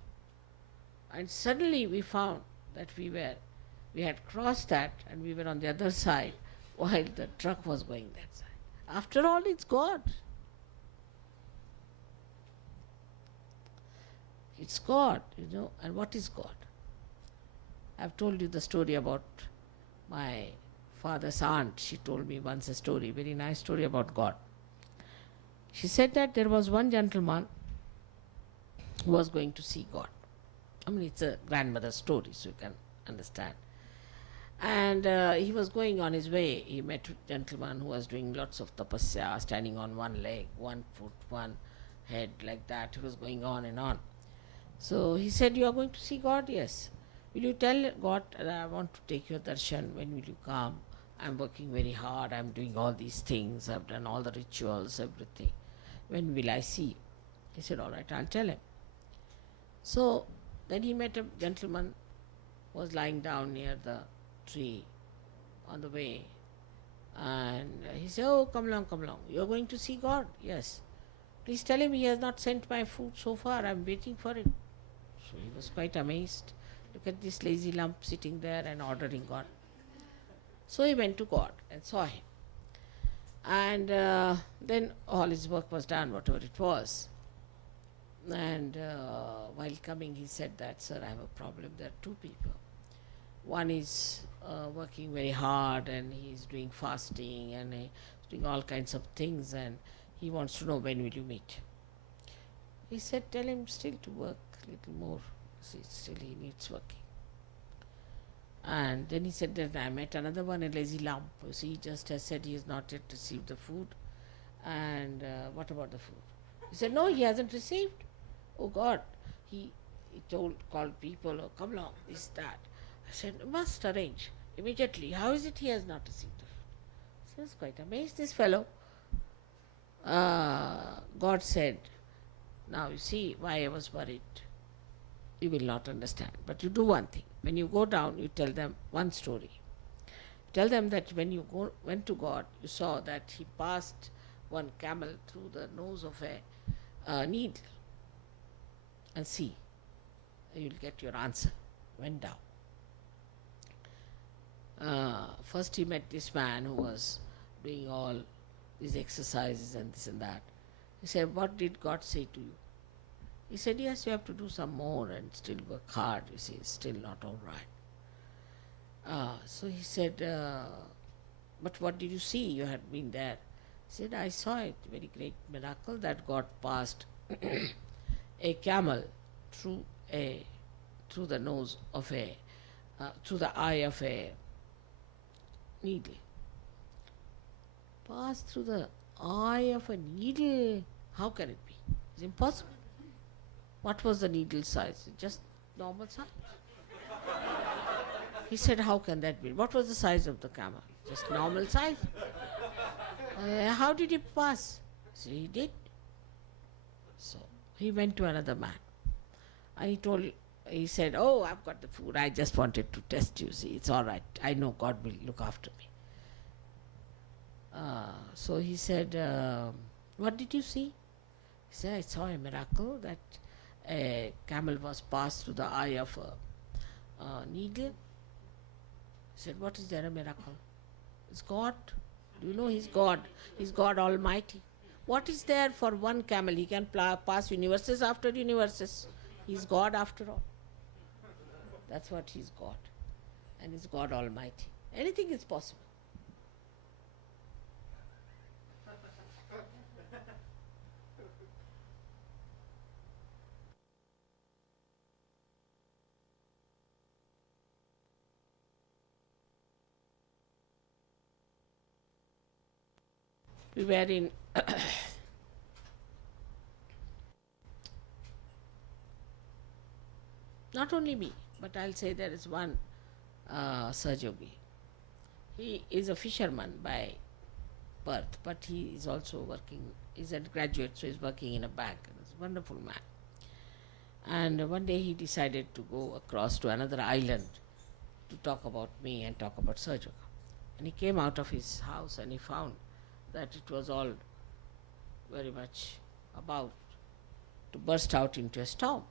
And suddenly we found that we had crossed that and we were on the other side while the truck was going that side. After all, it's God. It's God, you know. And what is God? I've told you the story about my father's aunt. She told me once a story, very nice story about God. She said that there was one gentleman who was going to see God. I mean, it's a grandmother's story, so you can understand. And he was going on his way. He met a gentleman who was doing lots of tapasya, standing on one leg, one foot, one head, like that. He was going on and on. So he said, you are going to see God? Yes. Will you tell God that I want to take your darshan? When will you come? I'm working very hard. I'm doing all these things. I've done all the rituals, everything. When will I see you? He said, all right, I'll tell him. So then he met a gentleman who was lying down near the tree on the way. And he said, oh, come along, come along. You're going to see God? Yes. Please tell him he has not sent my food so far. I'm waiting for it. So he was quite amazed. Look at this lazy lump sitting there and ordering God. So he went to God and saw him. And then all his work was done, whatever it was. And while coming, he said that, sir, I have a problem. There are two people. One is working very hard and he's doing fasting and he's doing all kinds of things, and he wants to know, when will you meet? He said, tell him still to work a little more. See, still he needs working. And then he said that I met another one, a lazy lump. See, he just has said he has not yet received the food. And what about the food? He said, no, he hasn't received. Oh God. He called people, oh, come along, this, that. I said, must arrange immediately. How is it he has not received the food? So I was quite amazed, this fellow. God said, now you see why I was worried. You will not understand. But you do one thing. When you go down, you tell them one story. Tell them that when you went to God, you saw that he passed one camel through the nose of a needle. And see, you'll get your answer. Went down. First he met this man who was doing all these exercises and this and that. He said, what did God say to you? He said, yes, you have to do some more and still work hard. You see, it's still not all right. So he said, but what did you see? You had been there. He said, I saw it, very great miracle that God passed a camel through the nose of through the eye of a needle. Pass through the eye of a needle. How can it be? It's impossible. What was the needle size? Just normal size. He said, how can that be? What was the size of the camel? Just normal size. How did he pass? So he did. So he went to another man. And he said, oh, I've got the food. I just wanted to test you. See, it's all right. I know God will look after me. So he said, what did you see? He said, I saw a miracle that a camel was passed through the eye of a needle. He said, what is there a miracle? It's God. Do you know he's God? He's God Almighty. What is there for one camel? He can pass universes after universes. He's God after all. That's what he's God. And he's God Almighty. Anything is possible. We were in not only me, but I'll say there is one Sahajogi. He is a fisherman by birth, but he is also working, he's a graduate, so he's working in a bank. He's a wonderful man. And one day he decided to go across to another island to talk about me and talk about Sahaja. And he came out of his house and he found that it was all very much about to burst out into a storm.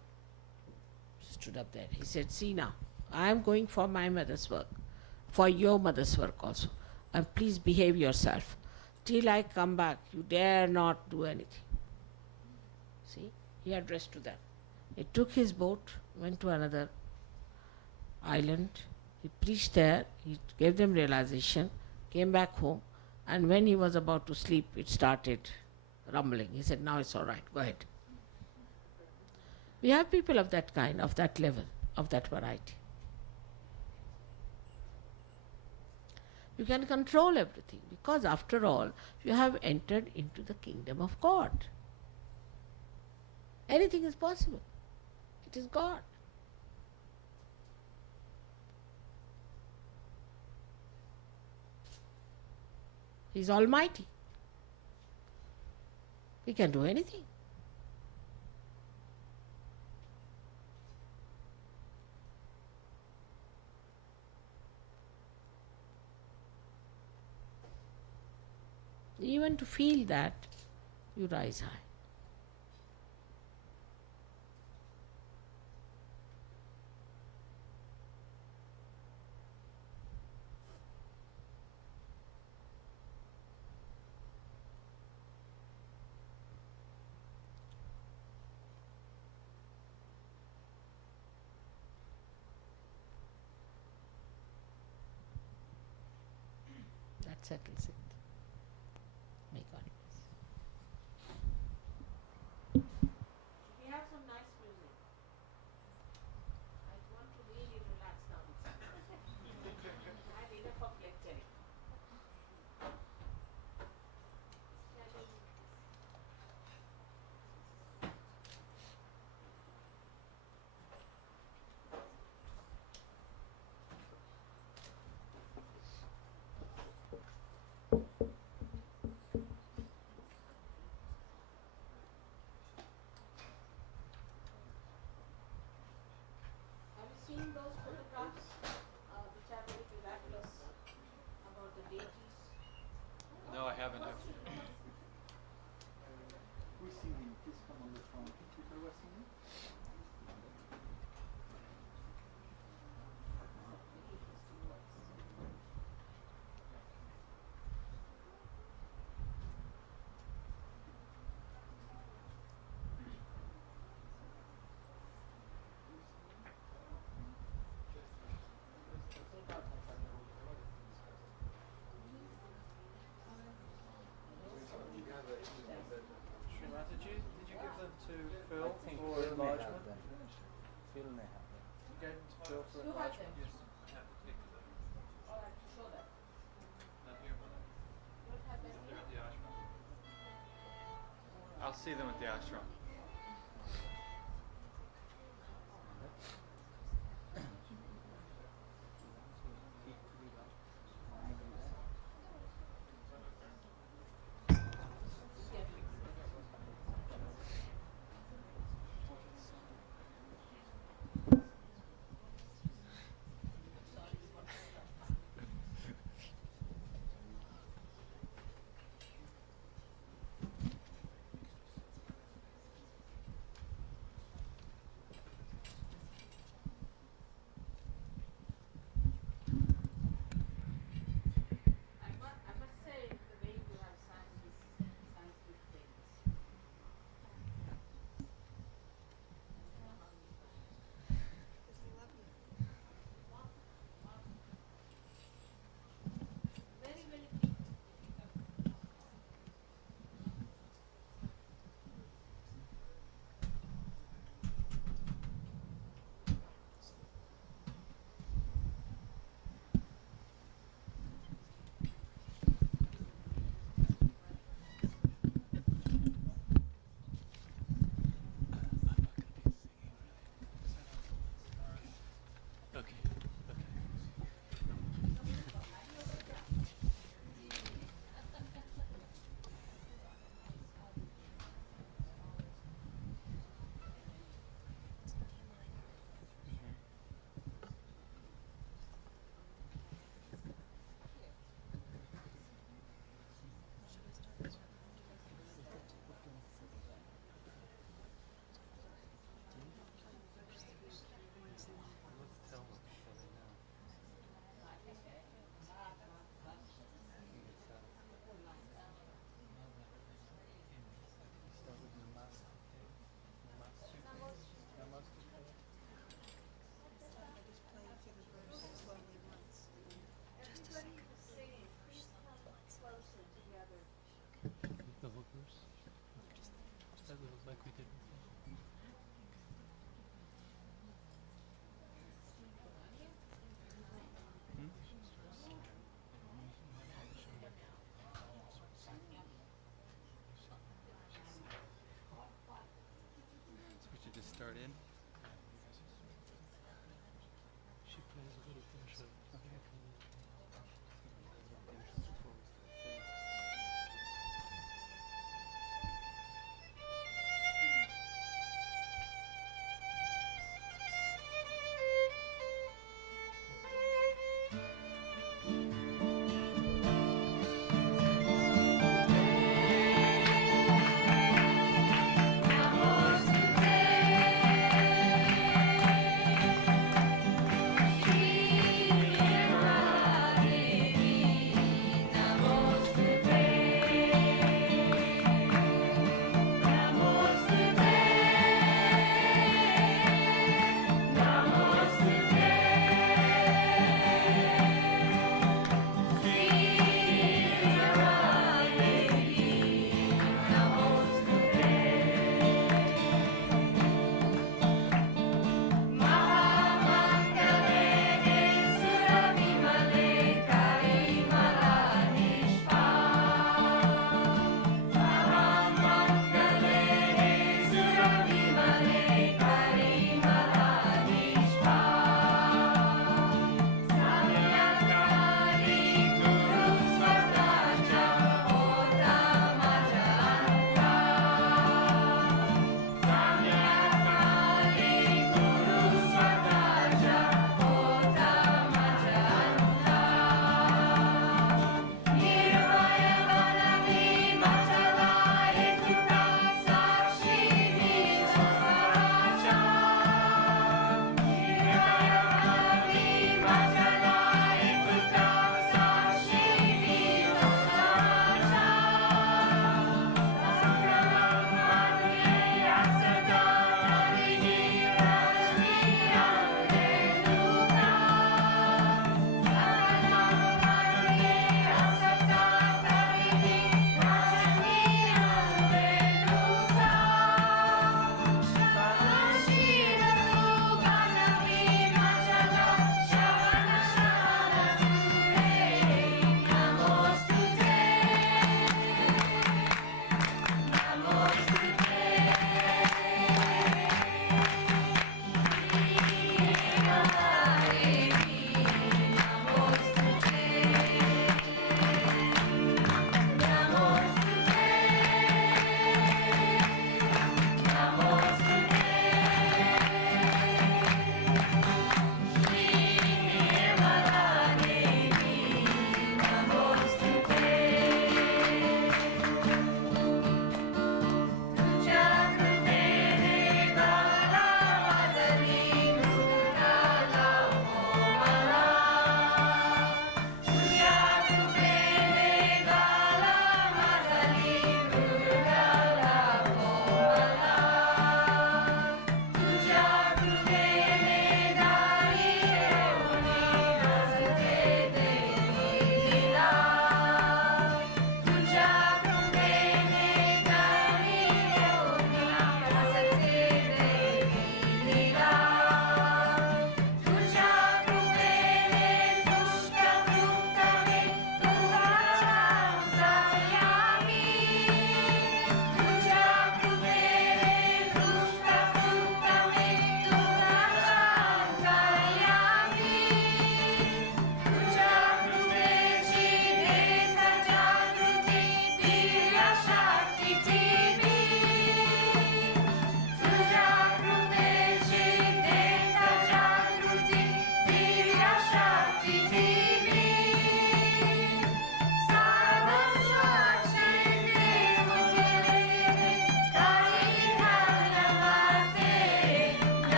He stood up there. He said, "See now, I am going for my mother's work, for your mother's work also. And please behave yourself. Till I come back, you dare not do anything." See, he addressed to them. He took his boat, went to another island. He preached there. He gave them realization, came back home, and when he was about to sleep, it started rumbling. He said, "Now it's all right, go ahead." We have people of that kind, of that level, of that variety. You can control everything because after all, you have entered into the kingdom of God. Anything is possible. It is God. He is almighty. He can do anything. Even to feel that, you rise high. That settles it. May God bless. We have some nice music. I want to really relax now. I have enough of lecturing. Have you seen those photographs which are very miraculous about the deities? No, I haven't. Who's singing? Please come on the front. People were singing? Srimataji, did you give them to Phil for enlargement? Phil may have them. You gave them to Phil for You have enlargement? them. Yes, I have to take to them. All right, show that. Not here, but You don't have them they're here? at the ashram. I'll see them at the ashram.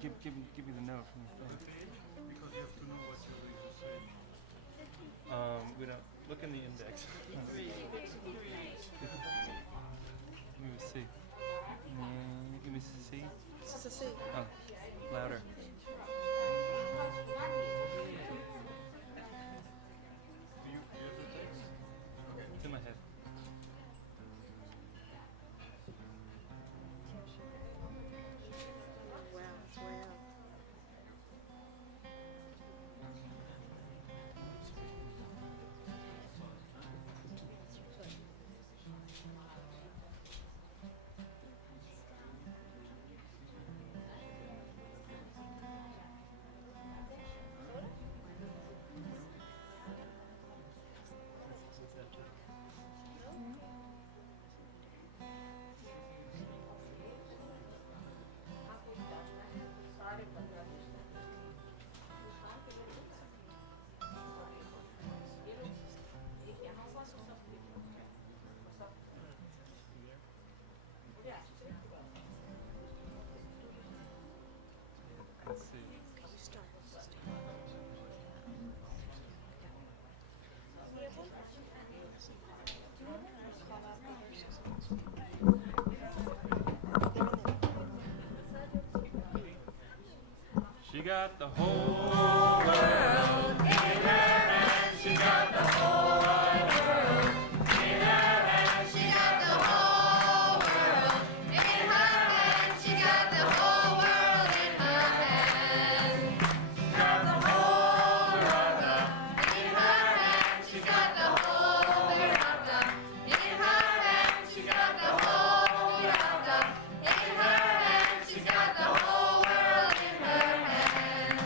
give me the note from your phone. Because you have to know what you're going to say. We don't look in the index. Let me see. Give me C. This is a C. Oh, louder. Do you hear the text? It's in my head. Wow, it's way out. Let's see. She got the whole world in her hands. She got the whole wide world in her hands. She got the whole world in her hands. She got the whole world in her hands. She got the whole world in her hands. She got the whole world in her hands. She got the whole world in her hands. She got the whole world in her hands.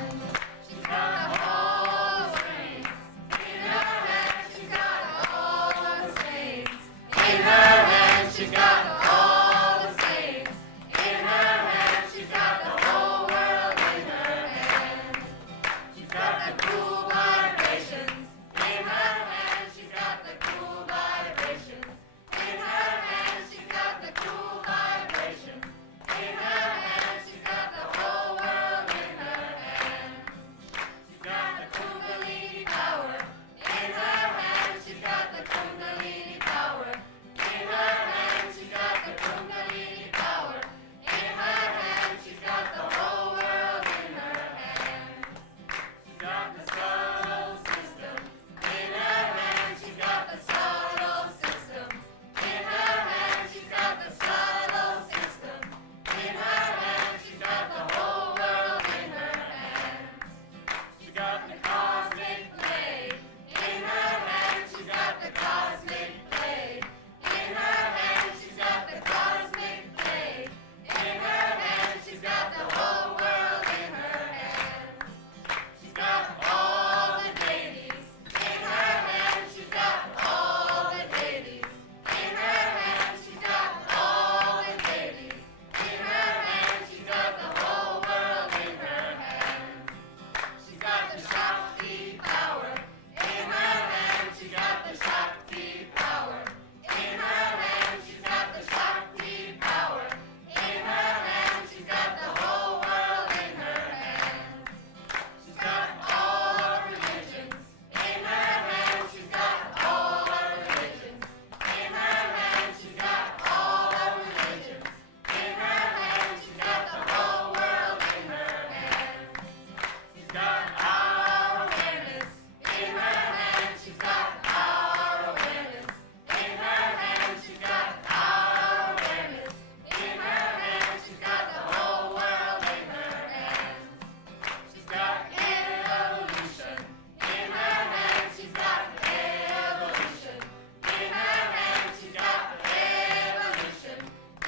She's got all the strings in her hands. She's got all the strings in her hands. She's got all the strings in her hands. She's got the whole world in her hands. She's got the cool vibrations in her hands. She's got the cool vibrations in her hands. She's got the cool vibrations in her hands. She's got the whole world in her hands. She's got the Kundalini power in her hands. She's got the Kundalini power in her hands. She's got the Kundalini power in her hands. She's got the whole world in her hands. She's got the solar system in her hands. She's got the solar system in her hands. She's got the solar system in her hands. She's got the whole world in her hands. She's got the cosmic blade in her hands. She's got the cosmic blade in her hands. She's got the cosmic blade in her hands. She's got the whole world in her hands. She's got all the deities in her hands. She's got all the deities in her hands. She's got all the deities in her hands. She's got the whole world in her hands. She's got the Shakti power in her hands. She's got the Shakti power in her hands. She's got the Shakti power in her hands. She's got the whole world in her hands. She's got all religions in her hands. She's got all religions in her hands. She's got all religions in her hands. She's got the whole world in her hands. She's got our awareness in her hands. She's got our awareness in her hands. She's got our awareness in her hands. She's got the whole world in her hands. She's got evolution in her hands. She's got evolution in her hands. She's got evolution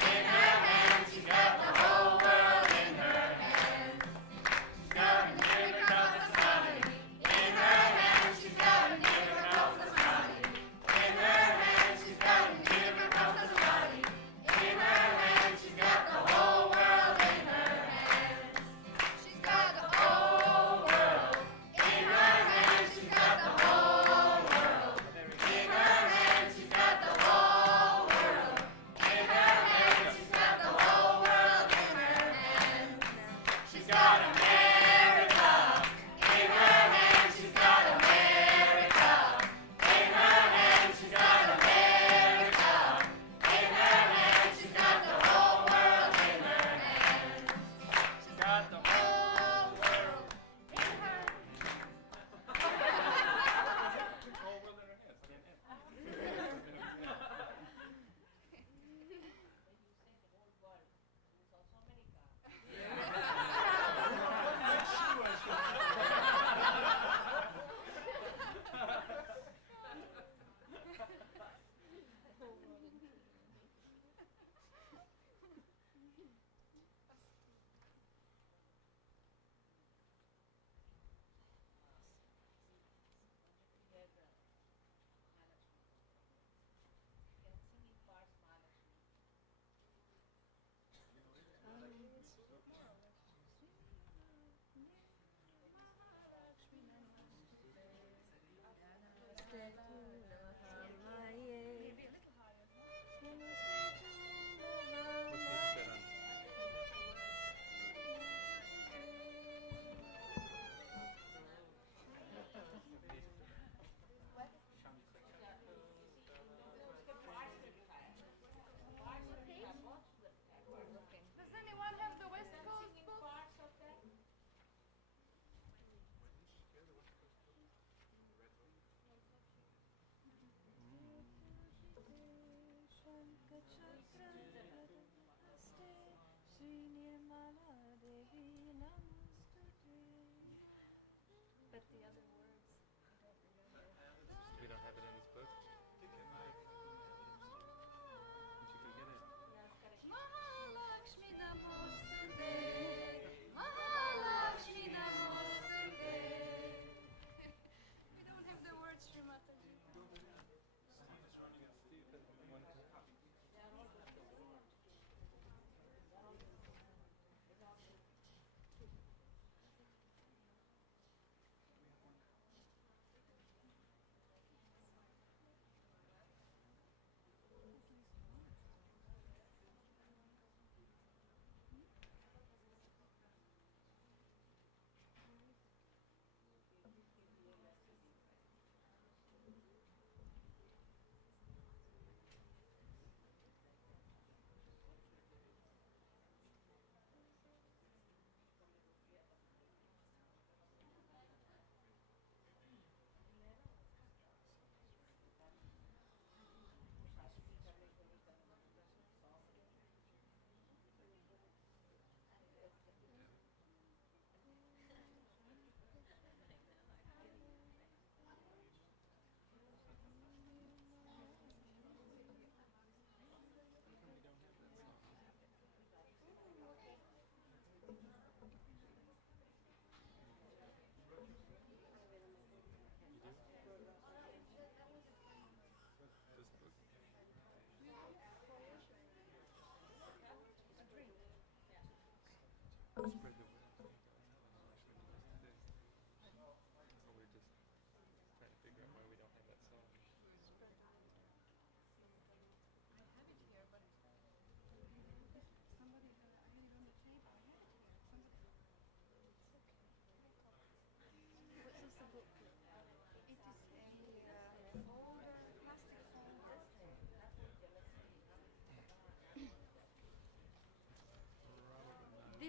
in her hands. She's got the whole world in her hands. She's got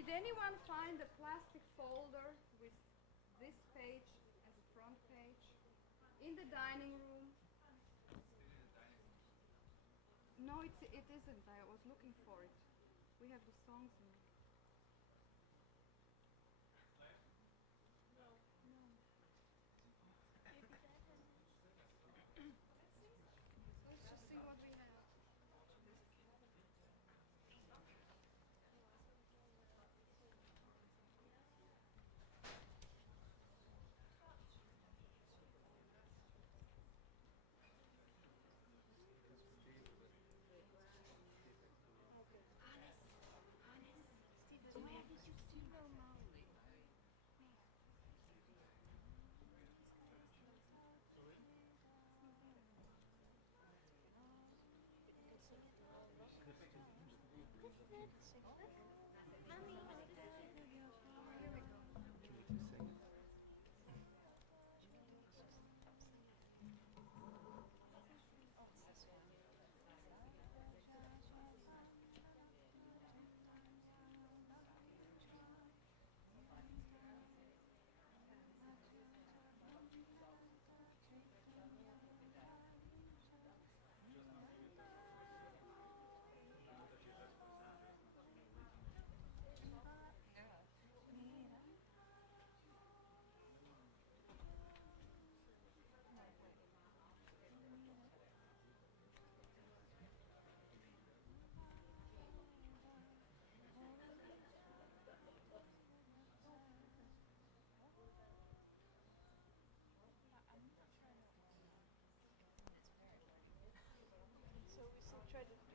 Did anyone find a plastic folder with this page as a front page in the dining room? No, it isn't. I was looking for it. We have the songs in it. Let's just see what we have.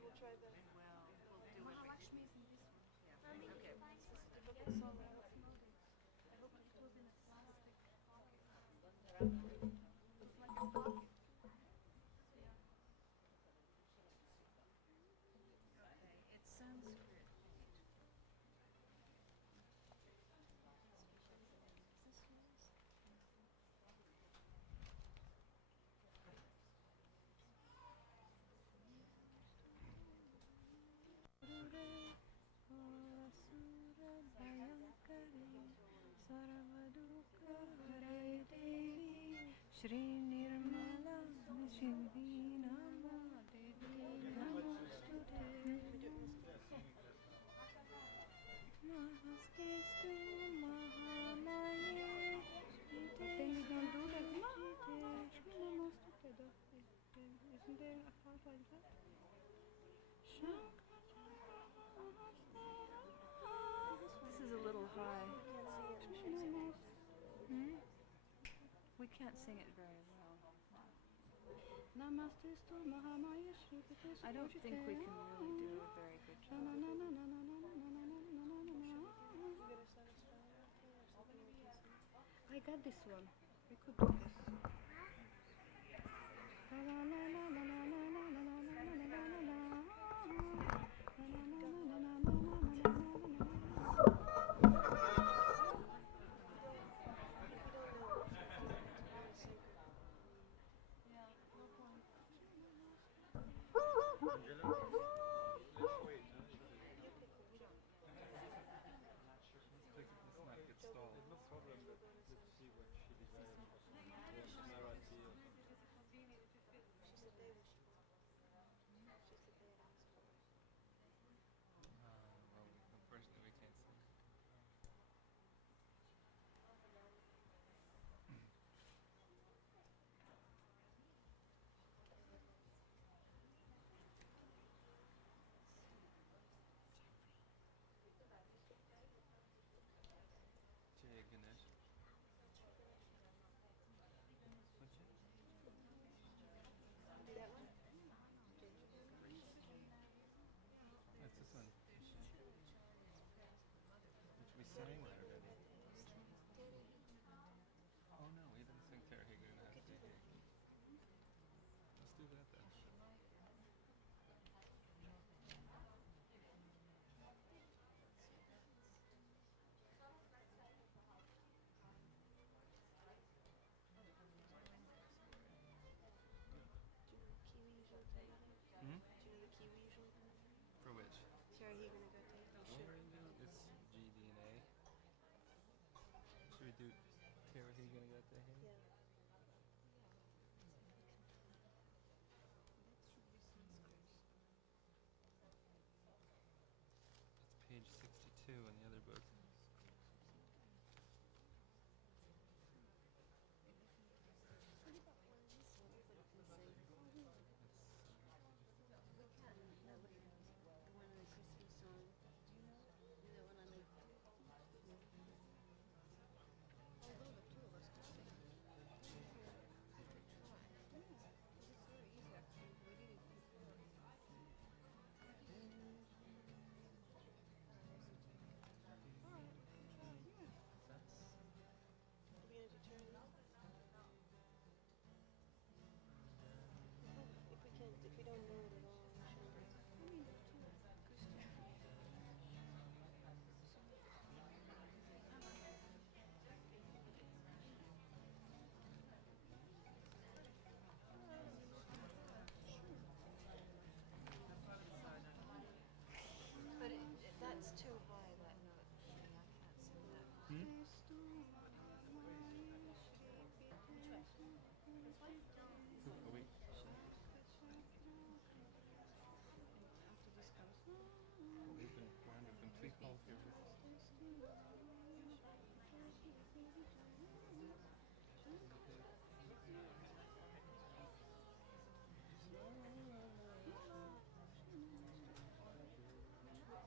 We'll try the. Mahalakshmi is in this one. Mommy, did you find one? The book is all I hope it was in a plastic pocket. It's like a pocket. Okay, it's Sanskrit. Shri Nirmala Shivi Nama Devi Namaste Namaste Mahamaye Then we don't do that. Isn't there a part like that? This is a little high. Hmm? We can't sing it very well. Namaste stu Mahamaya Shri I don't think we can really do a very good job. I got this one. We could do this. She said they would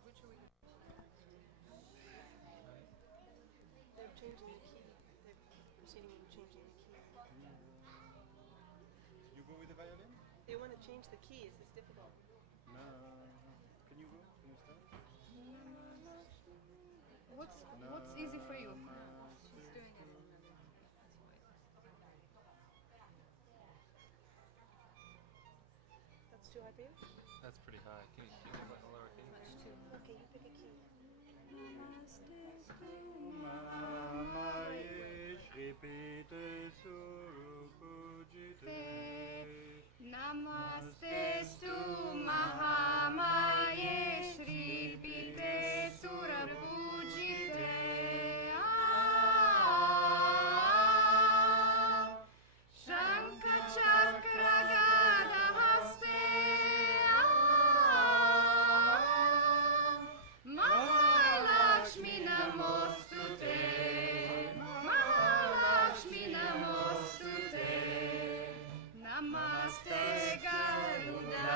Which are we? They're changing the key. They're proceeding with changing the key. You go with the violin? They want to change the keys. It's difficult. No. Can you go? Can you start? What's easy for you? She's doing it in another. That's too high for you? That's pretty high. Can you give like a lower key? Much too. Okay, you pick a key. Namastestu Mahamaye Shri Pite Surapujite. Shankha Chakra Gada Haste. Mahalakshmi Namostute. Mahalakshmi Namostute. Namaste Garuda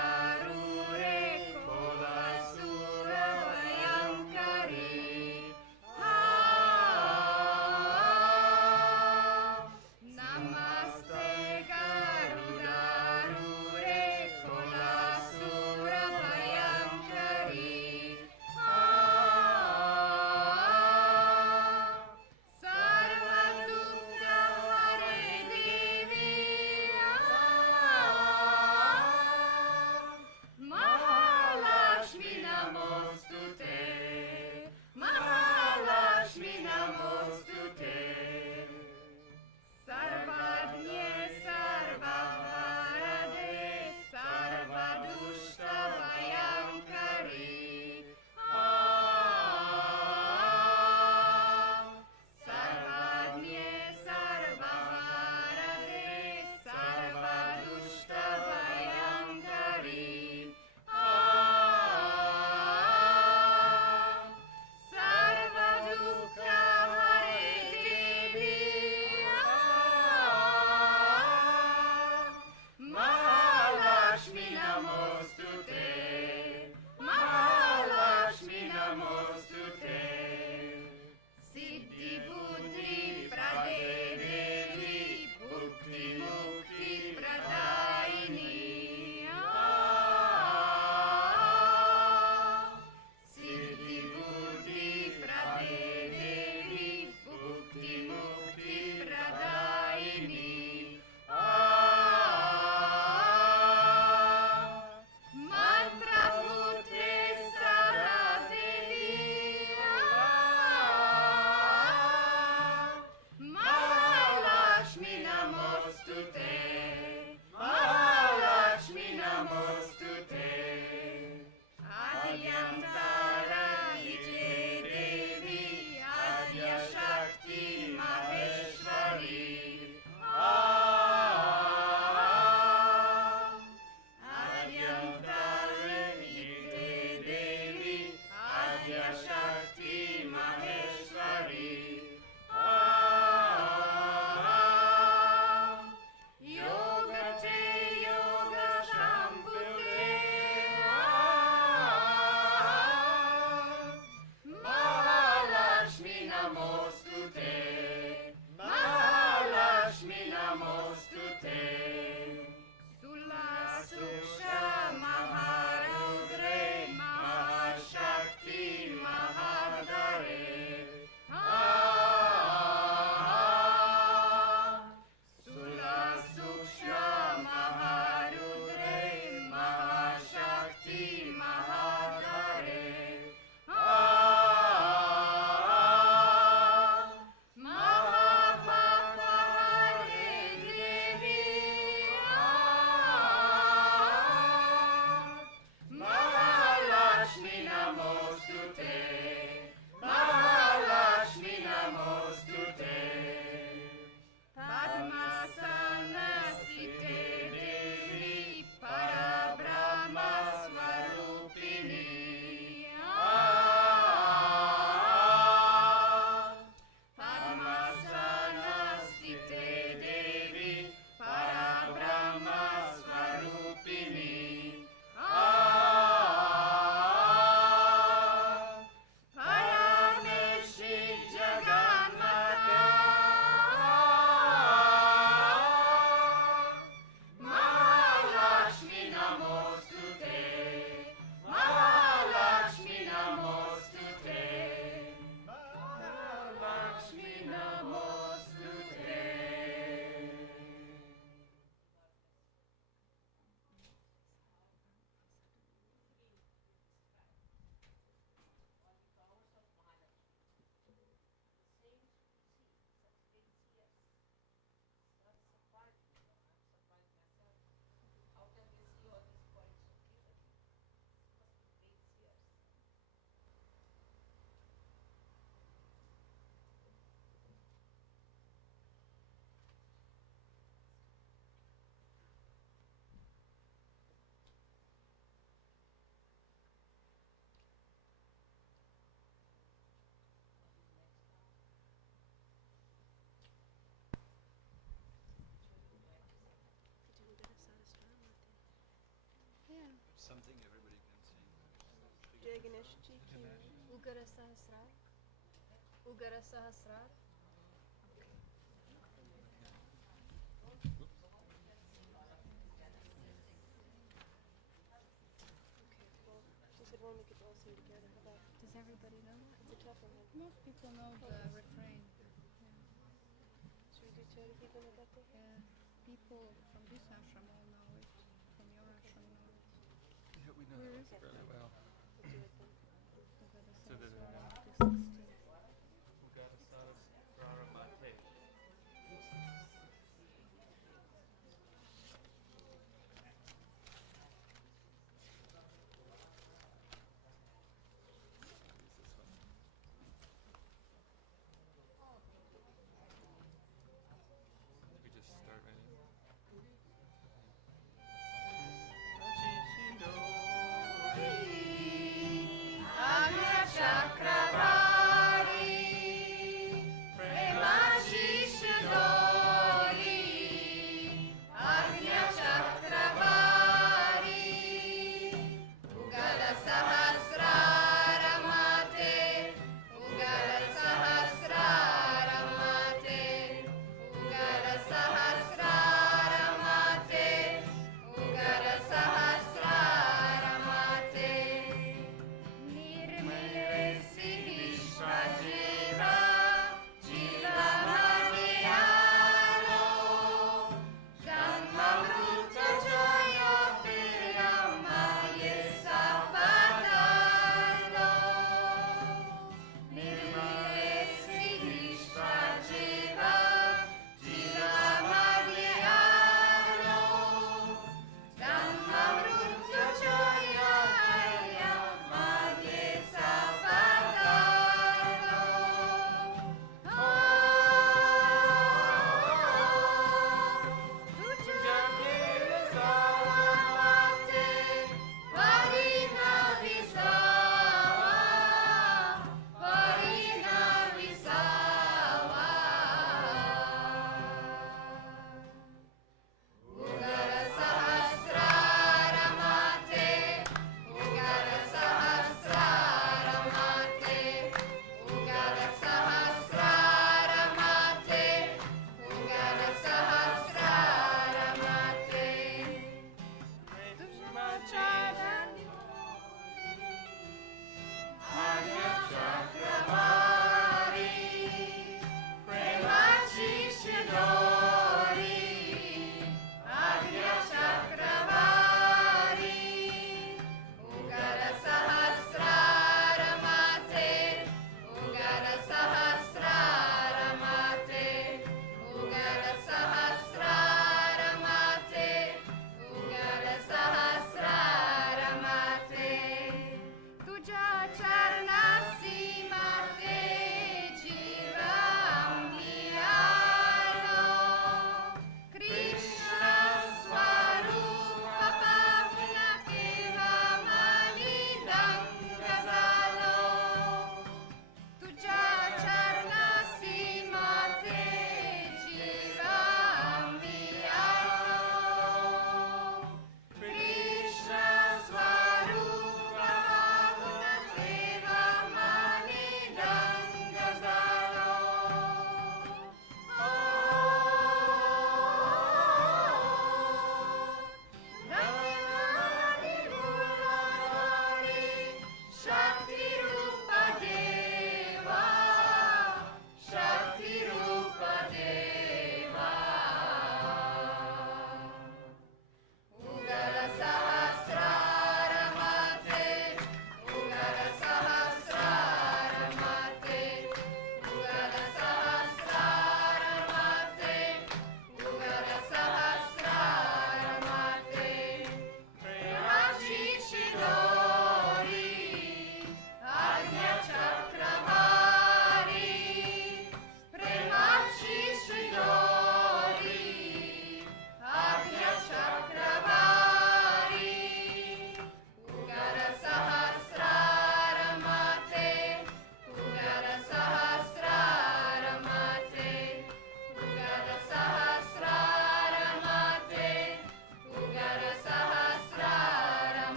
something everybody can sing. Jai Ganesh Ji ki Ugara Sahasrar. Ugara Sahasrar. Okay, well, she said we'll make it all sing together. How about Does everybody know that? it's a tougher one. Most people know the refrain. Should we do two other people know that thing? People from this ashram all know it. From your ashram know it. Yeah, we know Where that is one it? fairly well. We'll do it then. Ugara So the- Sahasrar, the 16th. We just start right in. Agnya Chakravarti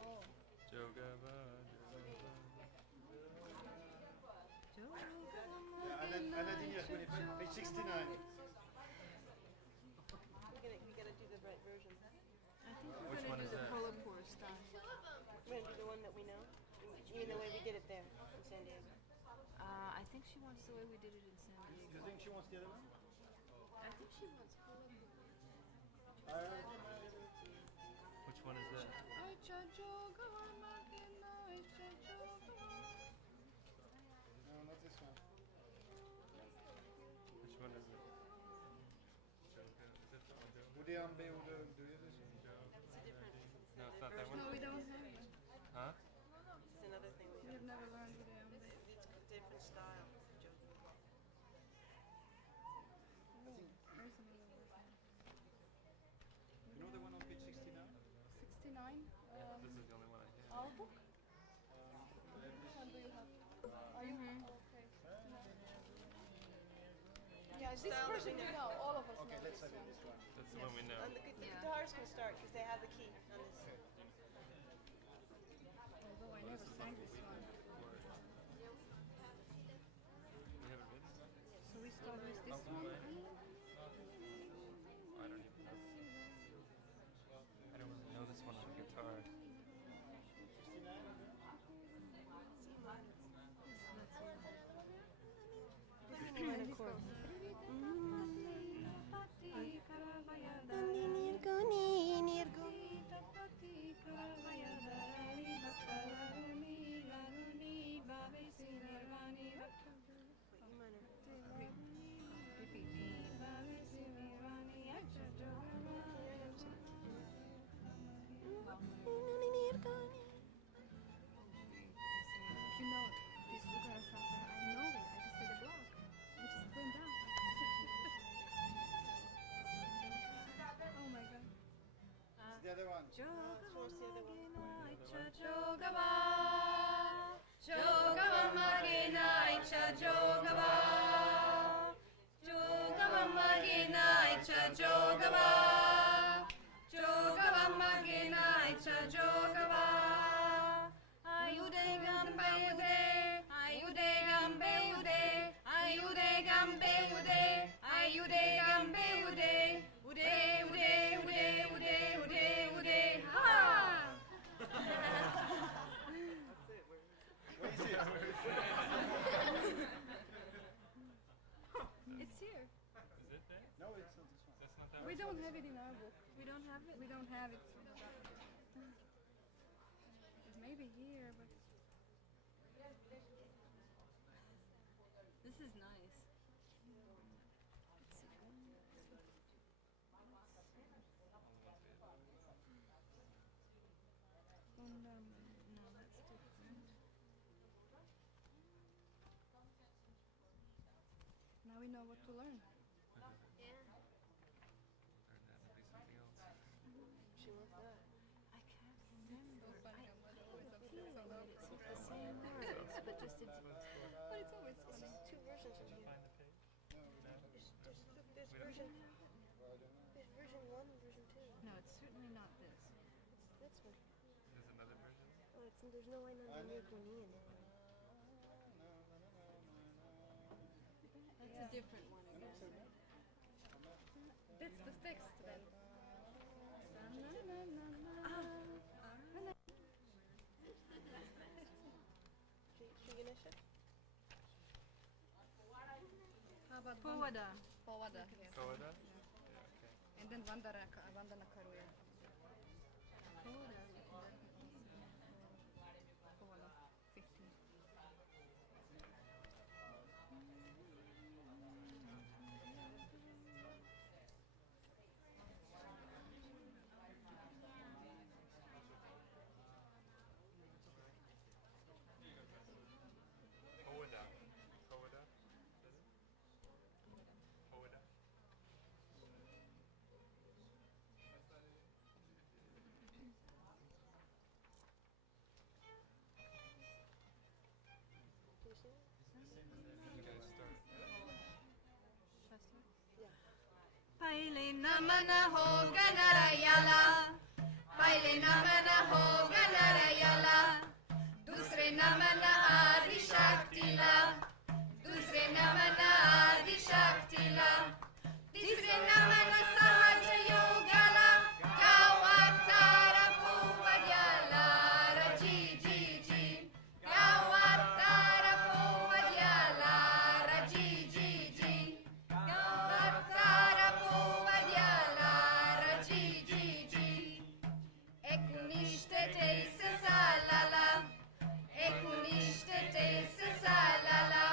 Oh. Jogava. Anadine, page 69. We gotta do the right version. I think we're Which gonna one do is the that? color pour style. We're gonna do the one that we know. You mean the way we did it there in San Diego? I think she wants the way we did it in San Do Diego. you think she wants the other one? I think she wants color pour. Which one is that? No, not this one. Which one is it? Joga. Is it Joga? Udeambe, do you this one? No, it's not that one. No, we don't have it. Huh? It's another thing we We've have. never learned Udeambe. It's a different style. Where's another version? You know the one on page 69? 69. This is the only one I have. Our book? Which one do you have? Are you? Okay. 69. Yeah, this Style that version we we know. know. All of us Okay, know let's this have it one. this one. That's the one we know. And the guitars can start because they have the key on this. Although I never sang this one. We haven't written it? So we start with this one. I don't even know. I don't really know this one on the guitar. And this goes. You know, this Ugara salsa, I know it. I just did a blog. I just went down. Oh my god. It's the other one. She wants the other one. Where is it? It's here. Is it there? No, it's not this one. That's not that We one? don't have it in our book. We don't have it? We don't have it. It's maybe here, but This is nice. no, that's different. Now we know what to learn. Yeah. Or that would be something else. She wants that. I can't remember. Funny, I'm not always I upset feel about that it's the same words, but just in But it's always This funny. is two versions of you. Find the page? There's version. There's version 1 and version 2. No, it's certainly not this. It's this one. There's another version? Oh, there's no way not to make money in it. That's a different one again. That's the text then. Shiganisha? How about Powada. Powada, yes. Koda? Yeah, okay. And then Vandana Karuya. Powada. Powada, 15. Koda. Koda? Is it? Koda? That's not it. पहिले नमन हो गणरायाला, पहिले नमन हो गणरायाला, दुसरे नमन आदिशक्तीला, दुसरे नमन आदिशक्तीला, तिसरे नमन सहज योगाला, गावात तारापुवद्याला, रजी जी जी, गावात तारापुवद्याला, रजी जी जी, गावात तारापुवद्याला, रजी जी जी. एकोणीसशे सालाला, एकोणीसशे सालाला,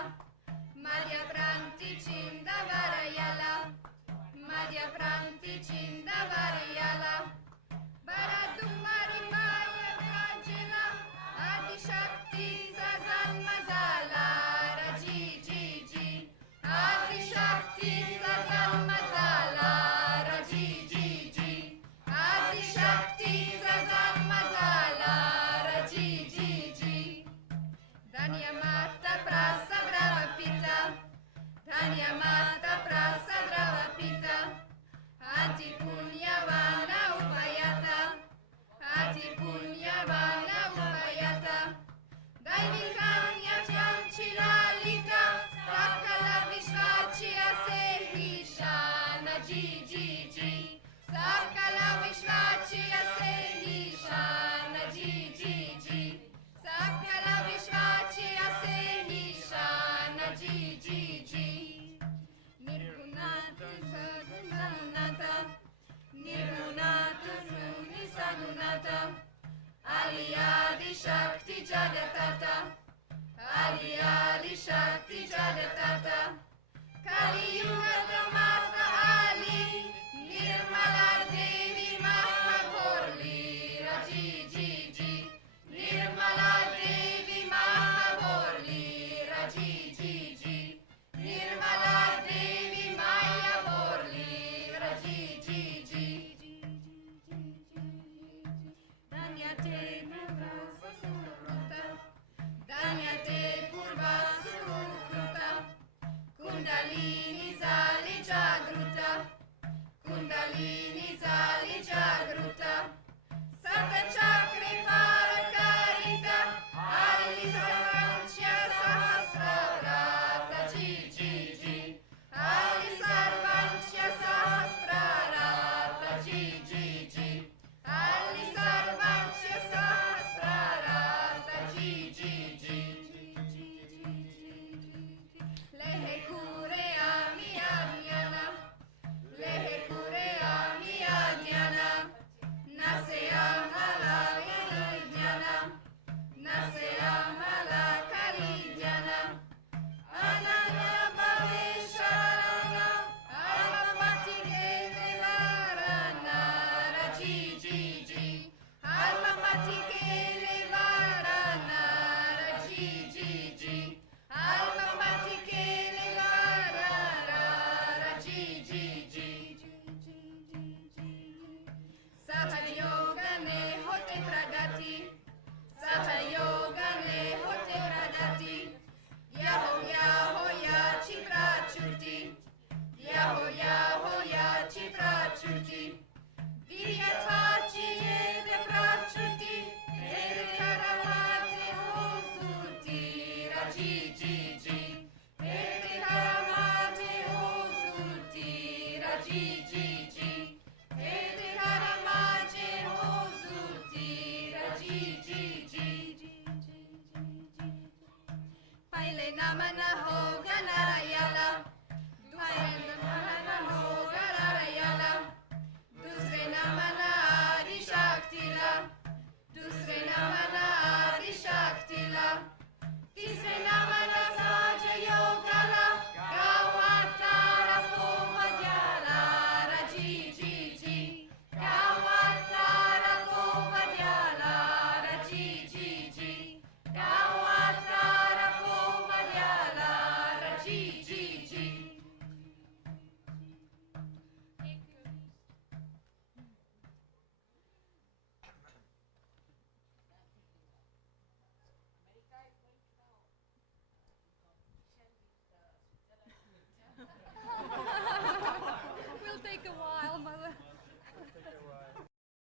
माझ्या प्रांती चिंदवारयाला, माझ्या प्रांती चिंदवारयाला, बरा दुमारी माया गाजेला, आदिशक्तीचा जन्म झाला, रजी जी जी, आदिशक्तीचा जन्म झाला, रजी जी जी, आदिशक्तीचा जन्म झाला, रजी जी जी. धन्य माता प्रसाद्रव पिता, धन्य माता प्रसाद्रव पिता, अति पुण्यवान उभयता, अति पुण्यवान उभयता, दैनिकान्याची लालिता, सकल विश्वाची असे ही शान, जी जी जी, सकल विश्वाची असे ही शान, जी जी जी, सकल विश्वाची असे ही शान, जी जी जी. निर्गुणात सगुणात, निर्गुणात निसगुणात, आली आदिशक्ती जगतात, आली आदिशक्ती जगतात, कलियुगात माता आली, निर्मला देवी महाभोरली, रजी जी जी, निर्मला देवी महाभोरली, रजी जी जी, निर्मला देवी माया भोरली, रजी जी जी. धन्य ते पूर्वा सुकृत, धन्य ते पूर्वा सुकृत, कुंडलिनी झाली जागृत, कुंडलिनी झाली जागृत, सतचक्रे पार करीत, आली सर्वांच्या सहस्रारात, जी जी जी, आली सर्वांच्या सहस्रारात, जी जी जी, आली सर्वांच्या सहस्रारात, जी जी जी. लेहकुरे आम्ही आज्ञाला, लेहकुरे आम्ही आज्ञाला, नसे आम्हाला काही ज्ञाना, नसे आम्हाला काही ज्ञाना, अनन्य भवेश्वराला, अल्पमती गेले वारांना, रजी जी जी, अल्पमती गेले वारांना, रजी जी जी, अल्पमती गेले वारांना, रजी जी जी. सहयोगाने होते प्रगती, सहयोगाने होते प्रगती, याहो याहो याची प्राच्युती, याहो याहो याची प्राच्युती, गिर्यथाची येते प्राच्युती, तेरे करमाचे हो स्तुती, रजी जी जी, तेरे करमाचे हो स्तुती, रजी जी जी.